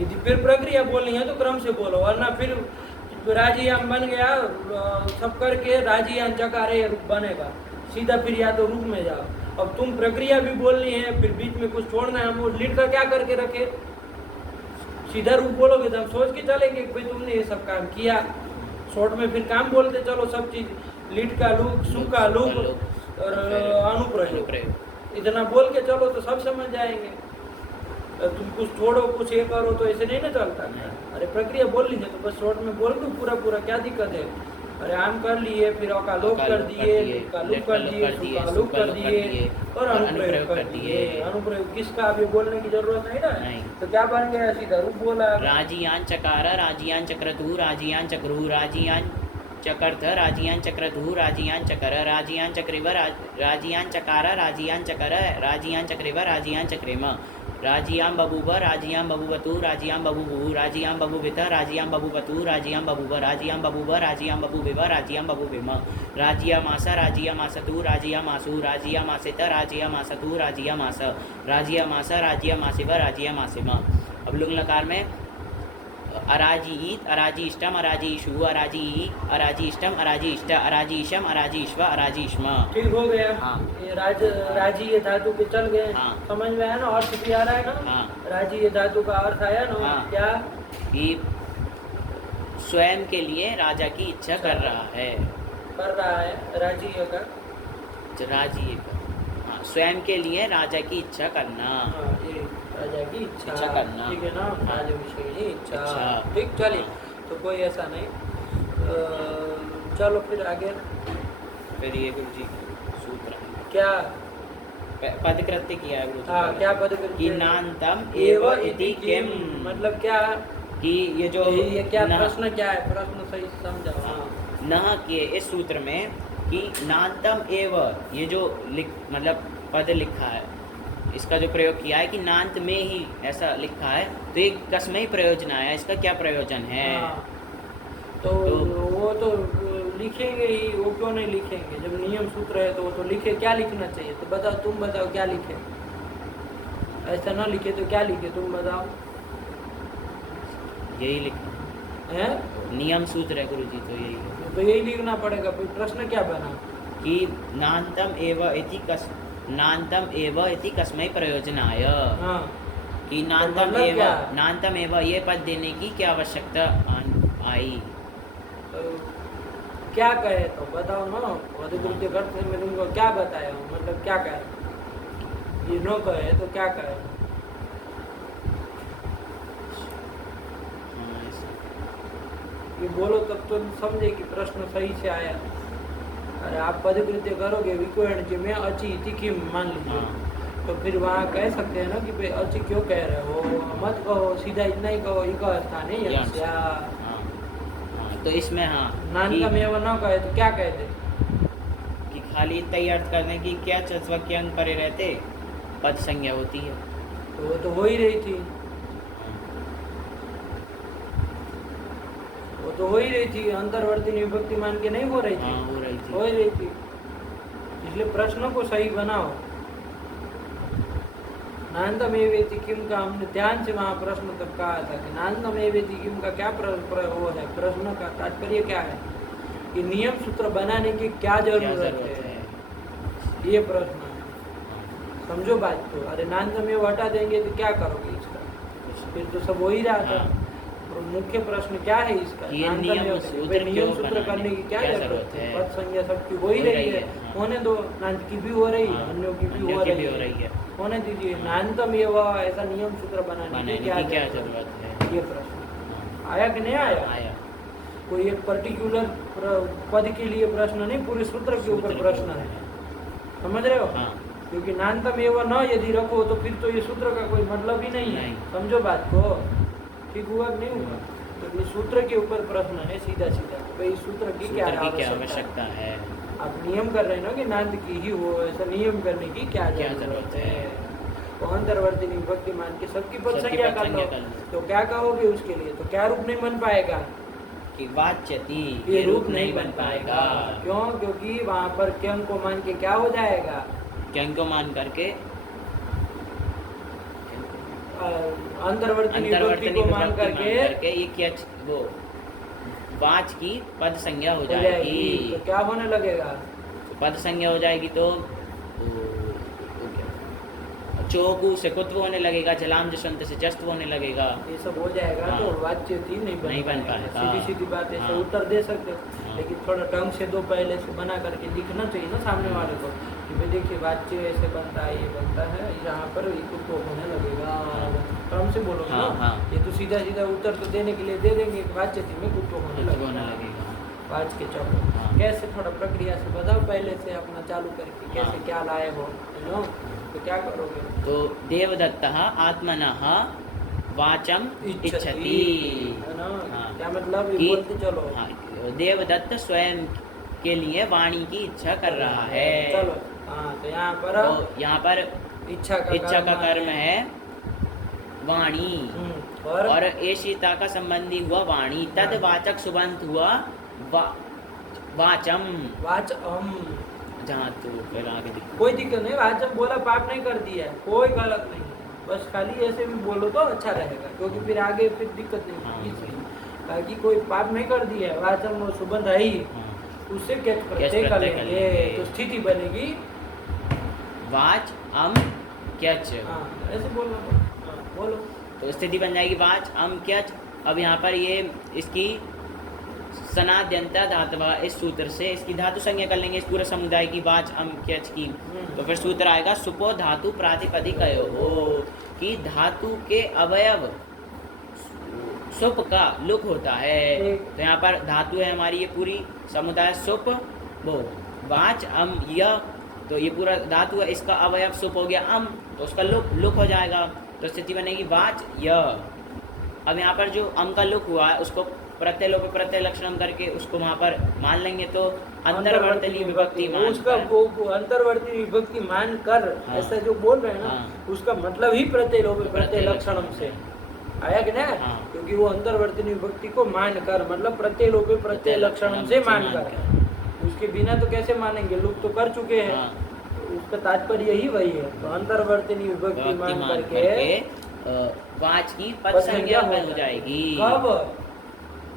यदि फिर प्रक्रिया बोलनी है तो क्रम से बोलो, वरना फिर राजीयाम बन गया सब करके राजीयाम चकारे रूप बनेगा, सीधा फिर या तो रूप में जाओ। अब तुम प्रक्रिया भी बोलनी है, फिर बीच में कुछ छोड़ना है, हम लिट का क्या करके रखे? सीधा रूप बोलोगे तो हम सोच के चलेंगे कि भाई तुमने ये सब काम किया। शॉर्ट में फिर काम बोलते चलो सब चीज, लिट का लूप, सु का लूप और अनुप्रयोग, इतना बोल के चलो तो सब समझ जाएंगे। तुम कुछ छोड़ो कुछ ये करो तो ऐसे नहीं ना चलता। अरे प्रक्रिया बोल लीजिए तो बस शॉर्ट में बोल दो पूरा पूरा, क्या दिक्कत है? अरे आम कर लिए, फिर अकालोप कर दिए, कालूप कर दिए, सुकालूप कर दिए और अनुप्रयोग कर दिए। अनुप्रयोग किसका अभी बोलने की जरूरत नहीं ना, तो क्या बन गया? सीधा रूप बोला। राजीयान चकार राजीयान चक्रतु राजीयान चक्रु राजीयान चकर्थ राजीयान चक्रतु राजीयान चकर राजीयान चक्रिव राजीयान चकार राजीयान चकर राजीयान चक्रिव राजीयान चक्रेम राजीयाम बबूव राजीयाम बबूवतु राजीयाम बबूवु राजीयाम बबूवित राजीयाम बबूवतु राजीयाम बबूव राजीयाम बबूव राजीयाम बबूविव राजीयाम बबूविम राजीयामास राजीयामासतु राजीयामासु राजीयामासित राजीयामासतु राजीयामास राजीयामास राजीयामासिव राजीयामासिम। अब लुंग लकार में अराजीत अराजीष्टम अराजीषु अराजी अराजीष्टम अराजीष्ट अराजीशम अराजीश्व अराजीष्म। ठीक हो गया। हाँ। ये राजी ये धातु के चल गए। हाँ। समझ में आया ना? अर्थ भी आ रहा है ना? हाँ। राजी ये धातु का अर्थ आया ना? हाँ। क्या? कि स्वयं के लिए राजा की इच्छा कर रहा है राजी का राजी का। हाँ, स्वयं के लिए राजा की इच्छा करना। हाँ, ये राजा की इच्छा करना। ठीक है ना? राज विषय की इच्छा। अच्छा। ठीक, चलिए। तो कोई ऐसा नहीं, चलो फिर आगे। फिर ये गुरु जी सूत्र है क्या? पदकृत्य किया है गुरु जी। हाँ, क्या पदकृत्य? कि नान्तम एव इति किम, मतलब क्या कि ये जो ये क्या प्रश्न क्या है? प्रश्न सही समझाओ। हाँ। न के इस सूत्र में कि नान्तम एव, ये जो मतलब पद लिखा है, इसका जो प्रयोग किया है कि नांत में ही ऐसा लिखा है, तो एक कसमयी प्रयोजन आया, इसका क्या प्रयोजन है? हाँ। तो वो तो लिखेंगे ही, वो क्यों नहीं लिखेंगे? जब नियम सूत्र है तो वो तो लिखे। क्या लिखना चाहिए? तो बताओ, तुम बताओ क्या लिखे? ऐसा ना लिखे तो क्या लिखे? तुम बताओ। यही लिखा है, नियम सूत्र है गुरु जी, तो यही है। तो यही लिखना पड़ेगा। फिर प्रश्न क्या बना? कि नान्तम एव इति कस्मै प्रयोजनाय। हाँ। कि नान्तम एव ये पद देने की क्या आवश्यकता आई? तो क्या कहे तो बताओ ना। अधिकृत्य करते मैं तुमको क्या बताया हूँ, मतलब क्या कहे? ये न कहे तो क्या कहे? ये बोलो तब तो समझे कि प्रश्न सही से आया। अरे आप पदकृत्य करोगे विकोण में अची तिखी मान लीजिए, तो फिर वहाँ कह सकते हैं ना कि भाई अची क्यों कह रहे हो, मत कहो, सीधा इतना ही कहो, इको स्थान है। तो इसमें हाँ नान का मेवा न कहे तो क्या कहते? कि खाली तय अर्थ करने की क्या चतवक्य अंग परे रहते पद संज्ञा होती है, तो वो तो हो ही रही थी। वो तो हो ही रही थी, अंतर्वर्ती विभक्ति मान के नहीं हो रही थी। हो ही रही थी। इसलिए प्रश्न को सही बनाओ। नान्तमेवेति किम का हमने ध्यान से वहाँ प्रश्न तब कहा था कि नान्तमेवेति किम का क्या वो है, प्रश्न का तात्पर्य क्या है कि नियम सूत्र बनाने की क्या जरूरत है, ये प्रश्न है। समझो बात को। अरे नान्तमेव हटा देंगे तो क्या करोगे इसका? फिर तो सब हो ही रहा था। मुख्य प्रश्न क्या है इसका? नियम सूत्र करने की क्या जरूरत है? पद संज्ञा सबकी हो ही रही है, होने दो। नान्त की भी हो रही है, अन्यों की भी हो रही है, होने दीजिए। नान्तम एवं ऐसा नियम सूत्र बनाने की क्या जरूरत है? ये प्रश्न आया कि नहीं आया? कोई एक पर्टिकुलर पद के लिए प्रश्न नहीं, पूरे सूत्र के ऊपर प्रश्न है, समझ रहे हो? हाँ। क्योंकि नान्तम एवं न यदि रखो तो फिर तो ये सूत्र का कोई मतलब ही नहीं है। समझो बात को, ठीक हुआ कि नहीं हुआ? तो ये सूत्र के ऊपर प्रश्न है सीधा सीधा, भाई सूत्र की क्या आवश्यकता है। आप नियम कर रहे हैं ना कि नांत की ही हो, ऐसा नियम करने की क्या जरूरत है? तो अंतर्वर्ती विभक्ति मान के सबकी पद संज्ञा कर लो, तो क्या कहोगे उसके लिए? तो क्या रूप नहीं बन पाएगा कि वाच्यति, ये रूप नहीं बन पाएगा। क्यों? क्योंकि वहाँ पर क्यं को मान के क्या हो जाएगा? क्यं को मान करके अंतर्वर्ती विभक्ति को मान करके ये क्या वो वाच की पद संज्ञा हो जाएगी। तो क्या होने लगेगा? पद संज्ञा हो जाएगी तो चोकु से कुत्व होने लगेगा, जलाम जसंत से जस्त होने लगेगा, ये सब हो जाएगा। हाँ। तो वाच्य थी नहीं बन पाएगा। सीधी सीधी बात ऐसे हाँ। उत्तर दे सकते हो। हाँ। लेकिन थोड़ा ढंग से दो पहले से बना करके लिखना चाहिए ना सामने वाले को कि भाई देखिए वाच्य ऐसे बनता है, ये बनता है, यहाँ पर कुत्व होने लगेगा, क्रम से बोलो ना। हाँ। ये तो सीधा सीधा उत्तर तो देने के लिए दे देंगे, वाच्य थी में कुत्व होने लगेगा। वाच के चौको कैसे थोड़ा प्रक्रिया से बताओ पहले से अपना चालू करके कैसे क्या लाए हो, तो क्या करोगे? तो देवदत्तः आत्मनः वाचम इच्छति, है ना? क्या मतलब? बोलते चलो। हाँ, देवदत्त स्वयं के लिए वाणी की इच्छा कर रहा है। चलो हाँ, तो यहाँ पर इच्छा का कर्म है वाणी, और एशिता का संबंधी हुआ वाणी, तदवाचक सुबंत हुआ वाचम। जहाँ तो फिर आगे कोई दिक्कत नहीं, वाचम बोला पाप नहीं कर दिया, कोई गलत नहीं, बस खाली ऐसे भी बोलो तो अच्छा रहेगा, क्योंकि फिर आगे फिर दिक्कत नहीं होगी। ताकि कोई पाप नहीं कर दिया है, वाचम और सुबंध है ही, उससे कैच प्रत्यय कर लेंगे तो स्थिति बनेगी वाच अम कैच। ऐसे बोलना बोलो तो स्थिति बन जाएगी वाच अम कैच। अब यहाँ पर ये इसकी सनाद्यंता धातुवा, इस सूत्र से इसकी धातु संज्ञा कर लेंगे इस पूरे समुदाय की वाच अम कैच की। तो फिर सूत्र आएगा सुपो धातु प्रातिपदिकयो, कि धातु के अवयव सुप का लुक होता है। तो यहाँ पर धातु है हमारी ये पूरी समुदाय सुप, वो वाच अम य, तो ये पूरा धातु है, इसका अवयव सुप हो गया अम, तो उसका लुक हो जाएगा, तो स्थिति बनेगी वाच य। अब यहाँ पर जो अम का लुक हुआ है उसको प्रत्यय लोप प्रत्यय लक्षणम करके उसको वहाँ पर मान लेंगे, तो अंतर्वर्तनी विभक्ति मान उसका अंतर्वर्तनी विभक्ति मान कर ऐसा जो बोल रहे हैं ना, उसका मतलब ही प्रत्यय लोप प्रत्यय लक्षणम से आया कि नहीं? क्योंकि वो अंतर्वर्तनी विभक्ति को मान कर, मतलब प्रत्यय लोप प्रत्यय लक्षणम से मान कर, उसके बिना तो कैसे मानेंगे, लोग तो कर चुके हैं। उसका तात्पर्य ही वही है। तो अंतर्वर्तनी विभक्ति मान करके वाच की पद संज्ञा हो जाएगी। कब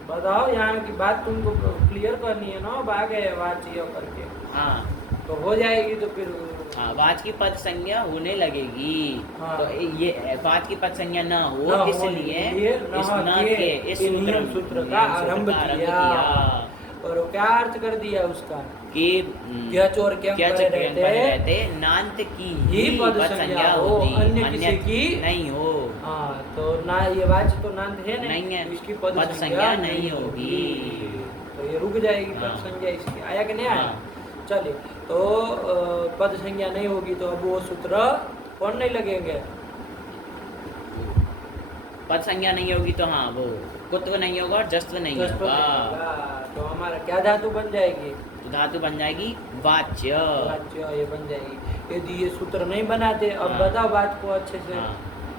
बताओ? यहाँ की बात तुमको क्लियर करनी है ना, आ गए वाच्य करके। हाँ, तो हो जाएगी, तो फिर वाच की पद संज्ञा होने लगेगी। तो ये वाच की पद संज्ञा न हो, इसलिए इस सूत्र का आरंभ किया। और क्या अर्थ कर दिया उसका कि क्या चोर क्या रहते नान्त की ही पद संज्ञा होती, अन्य किसी की नहीं हो। तो ना ये वाच तो नान्त है नहीं है, इसकी पद संज्ञा नहीं होगी, तो ये रुक जाएगी पद संज्ञा इसकी। आया कि नहीं आया? चलिए, तो पद संज्ञा नहीं होगी तो अब वो सूत्र कौन नहीं लगेंगे? पद संज्ञा नहीं होगी तो हाँ, वो कुत्व नहीं होगा और जस्त्व नहीं होगा। तो हमारा क्या धातु बन जाएगी? तो धातु बन जाएगी वाच्य। वाच्य ये बन जाएगी। यदि ये सूत्र नहीं बनाते, अब बताओ बात को अच्छे से।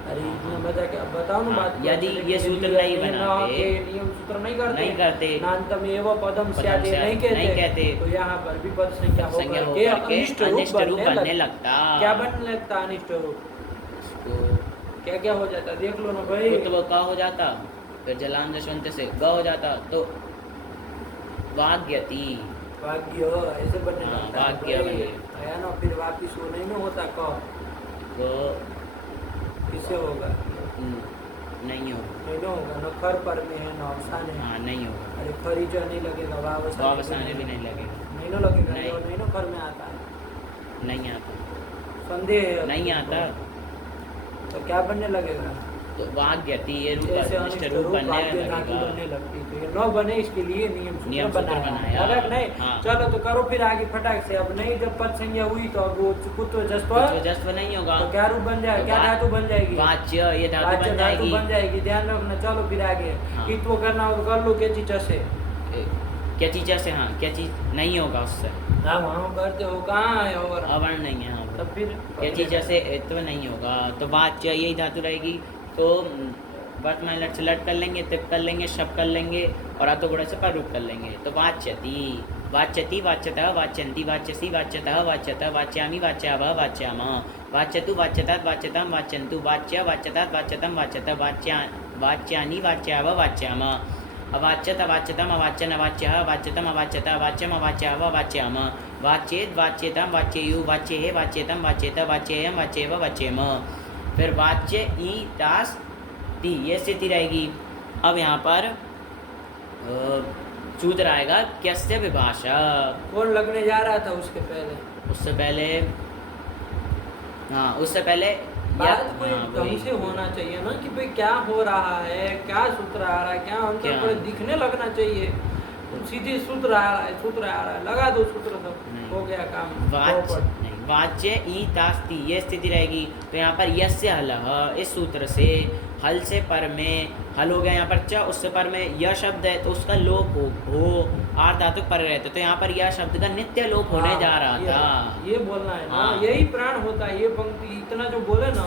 अरे इतना बता के अब बताओ ना बात। यदि ये सूत्र नहीं बनाते, नियम सूत्र नहीं करते, नान्तम एव पदम स्याते नहीं कहते, तो यहाँ पर भी पद संज्ञा होकर के अनिष्ट रूप बनने लगता। क्या बनने लगता? अनिष्ट रूप। क्या क्या हो जाता देख लो ना भाई। तो वो का हो जाता, फिर जलाम जसवंत से ग हो जाता, तो वाग्यति, वाग्य ऐसे बनने लगता। वाग्य आया ना, फिर वापिस वो नहीं ना होता। कब तो किससे होगा? नहीं होगा न खर पर में है, न अवसान है। हाँ, नहीं होगा। अरे खरी जो नहीं लगेगा, वावसान भी नहीं लगेगा। नहीं ना लगेगा, नहीं ना खर में आता है, नहीं आता, संदेह नहीं आता। तो क्या बनने लगेगा? तो वाग्यति ये रूप जैसे अनिष्ट अनिष्ट रूप रूप बनने वाग्य धातु लगेगा। बनने लगती तो ये न बने इसके लिए नियम सूत्र बनाया। अलग नहीं। हाँ। चलो तो करो फिर आगे फटाक से। अब नहीं जब पद संज्ञा हुई तो अब वो कुत्व जस्व जस्व नहीं होगा तो क्या रूप बन जाएगा, क्या धातु बन जाएगी, वाच्य ये धातु वाच्य बन धातु जाएगी। बन जाएगी। ध्यान रखना। चलो फिर आगे हाँ। कित्व करना हो तो कर लो के चीज से। क्या चीज से, हाँ क्या चीज नहीं होगा उससे, हाँ वहाँ करते हो कहाँ है और अवर्ण नहीं है। हाँ तब फिर क्या चीज से तो नहीं होगा तो वाच्य यही धातु रहेगी। तो वर्तमान लट से लट कर लेंगे, तिप कर लेंगे, शब कर लेंगे और अतो गुण से पर रूप कर लेंगे। तो वाच्यति वाच्यति वाच्यतः वाच्यन्ति वाच्यसि वाच्यतः वाच्यतः वाच्यामि वाच्यावः वाच्यामः वाच्यतु वाच्यतात् वाच्यतां वाच्यन्तु वाच्य वाच्यतात् वाच्यतं वाच्यतः वाच्यानि वाच्यावः वाच्यामः अवाच्यत अवाच्यतम अवाच्यन अवाच्यः अवाच्यतम अवाच्यत अवाच्यम अवाच्यावः वाच्यामः वाच्येद वाच्यतां वाच्येयु वाच्येहे वाच्येतं वाच्येत वाच्येयं वाच्येव वाच्येम। फिर वाच्य ई तास ती ये स्थिति रहेगी। अब यहाँ पर सूत्र आएगा क्यस्य विभाषा। कौन लगने जा रहा था उसके पहले? उससे पहले हाँ उससे पहले बात कोई ढंग से होना चाहिए ना कि भाई क्या हो रहा है, क्या सूत्र आ रहा है, क्या अंतर पर दिखने लगना चाहिए। सीधे सूत्र आ रहा है, सूत्र आ रहा है, लगा दो सूत्र सब हो गया काम। वाच्य ई तास्ति ये स्थिति रहेगी। तो यहाँ पर यस्य हलः इस सूत्र से हल से पर में हल हो गया। यहाँ पर च उससे पर में यह शब्द है तो उसका लोप हो आर धातु पर रहते तो यहाँ पर यह शब्द का नित्य लोप होने जा रहा था। ये बोलना है ना, यही प्राण होता है। ये पंक्ति इतना जो बोले ना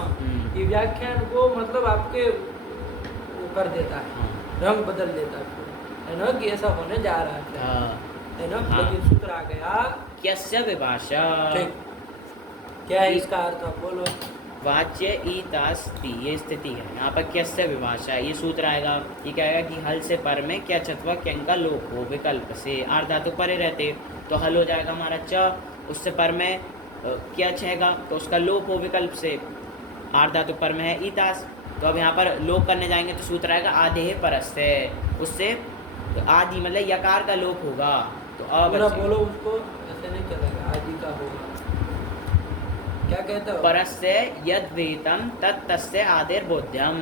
ये व्याख्यान को मतलब आपके वो कर देता है, रंग बदल देता है ना कि ऐसा होने जा रहा है ना। लेकिन सूत्र आ गया क्यस्य विभाषा। क्या है इसका अर्थ आप बोलो। वाच्य ई तास्ति ये स्थिति है। यहाँ पर क्यस्य विभाषा ये सूत्र आएगा। ये क्या आएगा कि हल से पर में क्या छत्वा क्यंग का लोप हो विकल्प से आर धातु परे रहते तो हल हो जाएगा हमारा च। उससे पर में क्या छेगा तो उसका लोप हो विकल्प से आर धातु पर में है ई तास। तो अब यहाँ पर लोप करने जाएंगे तो सूत्र आएगा आधे परस्य। उससे तो आदि मतलब यकार का लोप होगा। तो अब बोलो उसको ऐसे नहीं चलेगा, आदि का होगा। क्या कहते हो? परस्य यद वेतम तत् तस्य आदेर बोध्यम।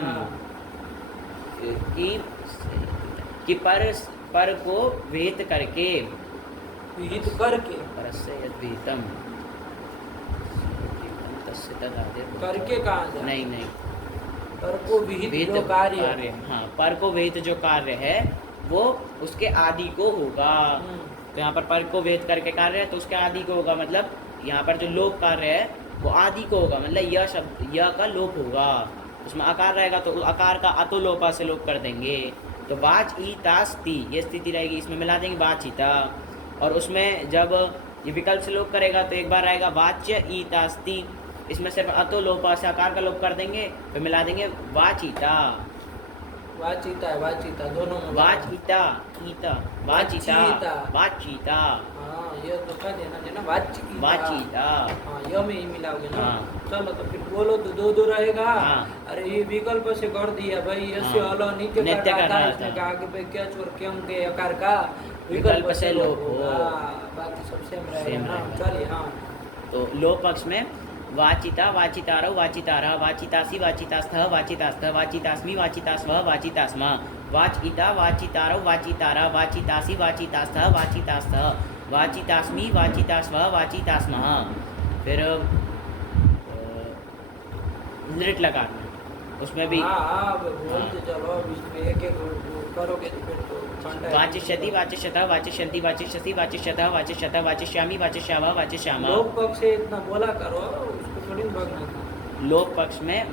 कि पर को वेत करके विहित करके परस्य यद वेतम तस्य तद आदेर करके कहाँ जाए? नहीं पर को विहित जो कार्य हाँ पर को वेत जो कार्य है वो उसके आदि को होगा। तो यहाँ पर को वेत करके कार्य है तो उसके आदि को होगा। मतलब यहाँ पर जो लोप कार्य है वो आदि को होगा। मतलब यह शब्द यह का लोप होगा, उसमें आकार रहेगा तो आकार का अतो लोपा से लोप कर देंगे। तो वाच ई तास्ति ये स्थिति रहेगी। इसमें मिला देंगे वाचिता और उसमें जब ये विकल्प से लोप करेगा तो एक बार आएगा वाच्य ई तास्ति। इसमें सिर्फ अतो लोपा से आकार का लोप कर देंगे फिर मिला देंगे वाचिता। वाचिता है वाचिता दोनों में वाचिता ईता वाचिता वाचिता। हाँ ये तो कह देना वाचिता वाचिता। हाँ यह में ही मिलाओगे ना। हाँ। चलो तो फिर बोलो तो दो रहेगा। हाँ। अरे ये विकल्प से कर दिया भाई ऐसे हलो नित्य कर रहा था। इसने कहा कि भाई क्या चोर क्यों के आकार का विकल्प से लोप होगा। बाकी सब सेम रहेगा। चलिए हाँ तो लोप पक्ष में वाचिता वाचितारौ वाचितारः वाचितासि वाचितास्थः वाचितास्थः वाचितास्मि वाचितास्वः वाचितास्म वाचिता वाचितारौ वाचितारः वाचितासि वाचितास्थः वाचितास्थः वाचितास्मि वाचितास्वः वाचितास्मः। फिर लृट लगाना उसमें भी बोलते चलो इसमें एक करोगे तो फिर तो वाचिष्यति वाचिष्यतः वाचिष्यन्ति वाचिष्यसि वाचिष्यतः वाचिष्यतः वाचिष्यामि वाचिष्यावः वाचिष्यामः। लोप पक्ष से इतना बोला करो उसको थोड़ी भागना। लोप पक्ष में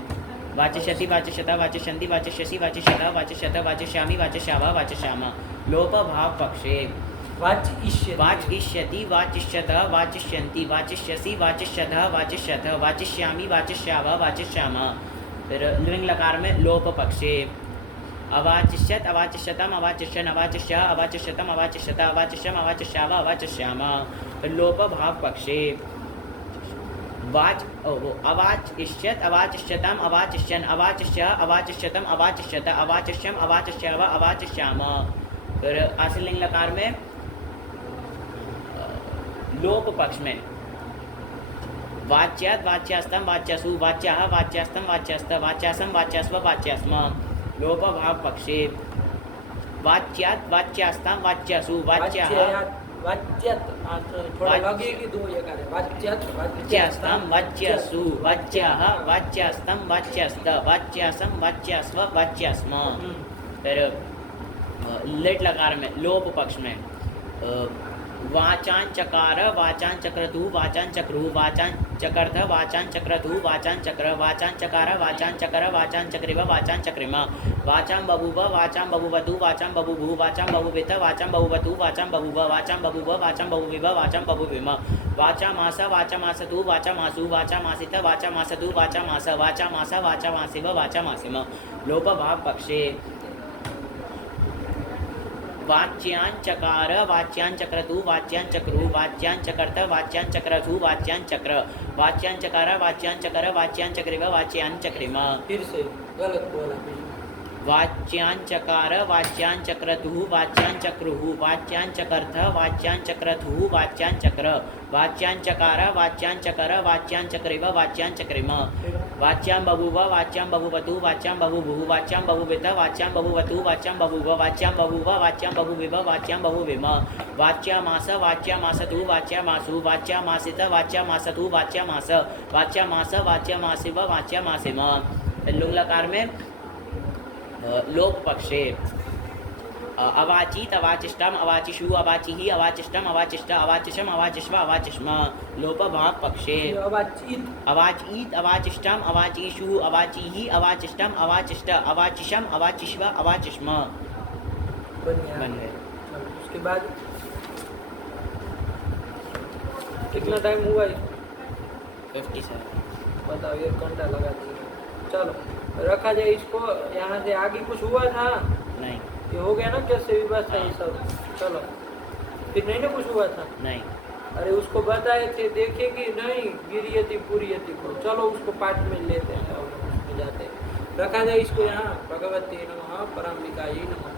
वाचिष्यति वाचिष्यतः वाचिष्यन्ति वाचिष्यसि वाचिष्यतः वाचिष्यतः वाचिष्यामि वाचिष्यावः वाचिष्यामः। लोप भाव पक्षे वाचिष्यति वाचिष्यतः वाचिष्यन्ति वाचिष्यसि वाचिष्यतः वाचिष्यतः वाचिष्यामि वाचिष्यावः वाचिष्यामः। फिर लिंग लकार में लोप पक्षे अवाचिष्यत अवाचिष्यतम अवाचिष्यन अवाचिष्य अवाचिष्यतम अवाचिष्यत अवाचिष्यम अवाचिष्याव अवाचिष्याम। फिर लोप भाव पक्षे अवाचिष्यत अवाचिष्यतम अवाचिष्यन अवाचिष्य अवाचिष्यतम अवाचिष्यत अवाचिष्यम अवाचिष्याव अवाचिष्याम। फिर आश्रलिंग लकार में लोप पक्ष में वाच्यात् वाच्यास्तं वाच्यासु वाच्याः वाच्यास्तं वाच्यास्त वाच्यासं वाच्यास्व वाच्यास्म लोप भाव पक्षे वाच्यात् वाच्यास्तं वाच्यासु वाच्याः वाच्यात थोड़ा लगेगी दो ये करे वाच्यात वाच्यास्तं वाच्यासु वाच्याः वाच्यास्तं वाच्यास्त वाच्यासं वाच्यास्व वाच्यास्म। फिर लिट लकार में लोप पक्ष में वाचां चकार वाचां चक्रतु वाचां चक्रु वाचां चकर्थ वाचां चक्रतु वाचां चक्र वाचां चकार वाचां चकर वाचां चक्रिव वाचां चक्रिम वाचां बभूव वाचां बभूवतु वाचां बभूवु वाचां बभूवित वाचां बभूवतु वाचां बभूव वाचां बभूव वाचां बभूविव वाचां बभूविम वाचामास वाचामासतु वाचामासु वाचामासित वाचामासतु वाचामास वाचामास वाचामासिव वाचामासिम लोप भाव पक्षे वाच्याञ्चकार वाच्याञ्चक्रतु वाच्याञ्चक्रु वाच्याञ्चकर्त वाच्याञ्चक्रतु वाच्याञ्चक्र वाच्याञ्चकार वाच्याञ्चकर वाच्याञ्चक्रिव वाच्याञ्चक्रिम। फिर से गलत बोला। वाच्याञ्चकार वाच्याञ्चक्रतु वाच्याञ्चक्रुः वाच्याञ्चकर्थ वाच्याञ्चक्रतुः वाच्याञ्चक्र वाच्याञ्चकार वाच्याञ्चकर वाच्याञ्चक्रिव वाच्याञ्चक्रिम वाच्यां बभूव वाच्यां बभूवतु वाच्यां बभूवुः वाच्यां बभूवित वाच्यां बभूवतु वाच्यां बभूव वाच्यां बभूव वाच्यां बभूविव वाच्यां बभूविम वाच्यामास वाच्यामासतु वाच्यामासु वाच्यामासित वाच्यामासतु वाच्यामास वाच्यामास वाच्यामासिव वाच्यामासिम। लुंग लकार में लोप पक्षे अवाचित अवाचिष्टम अवाचिषु अवाचिहि अवाचिष्टम अवाचिष्ट अवाचिषम अवाचिष्व अवाचिष्म लोप भाव पक्षे अवाचित अवाचिष्टम अवाचिषु अवाचिहि अवाचिष्टम अवाचिष्ट अवाचिषम अवाचिष्व अवाचिष्म बन गए। उसके बाद कितना टाइम हुआ है? 57। बताओ 1 घंटा लगा दिया। चलो रखा जाए इसको। यहाँ से आगे कुछ हुआ था? नहीं। ये हो गया ना कैसे विवाद था ये सब। चलो फिर नहीं ना कुछ हुआ था? नहीं। अरे उसको बताए थे देखे कि नहीं गिरियति पुरियति को। चलो उसको पाठ में लेते हैं और उसमें जाते हैं। रखा जाए इसको यहाँ। भगवती नमः परम्बिकायै नमः।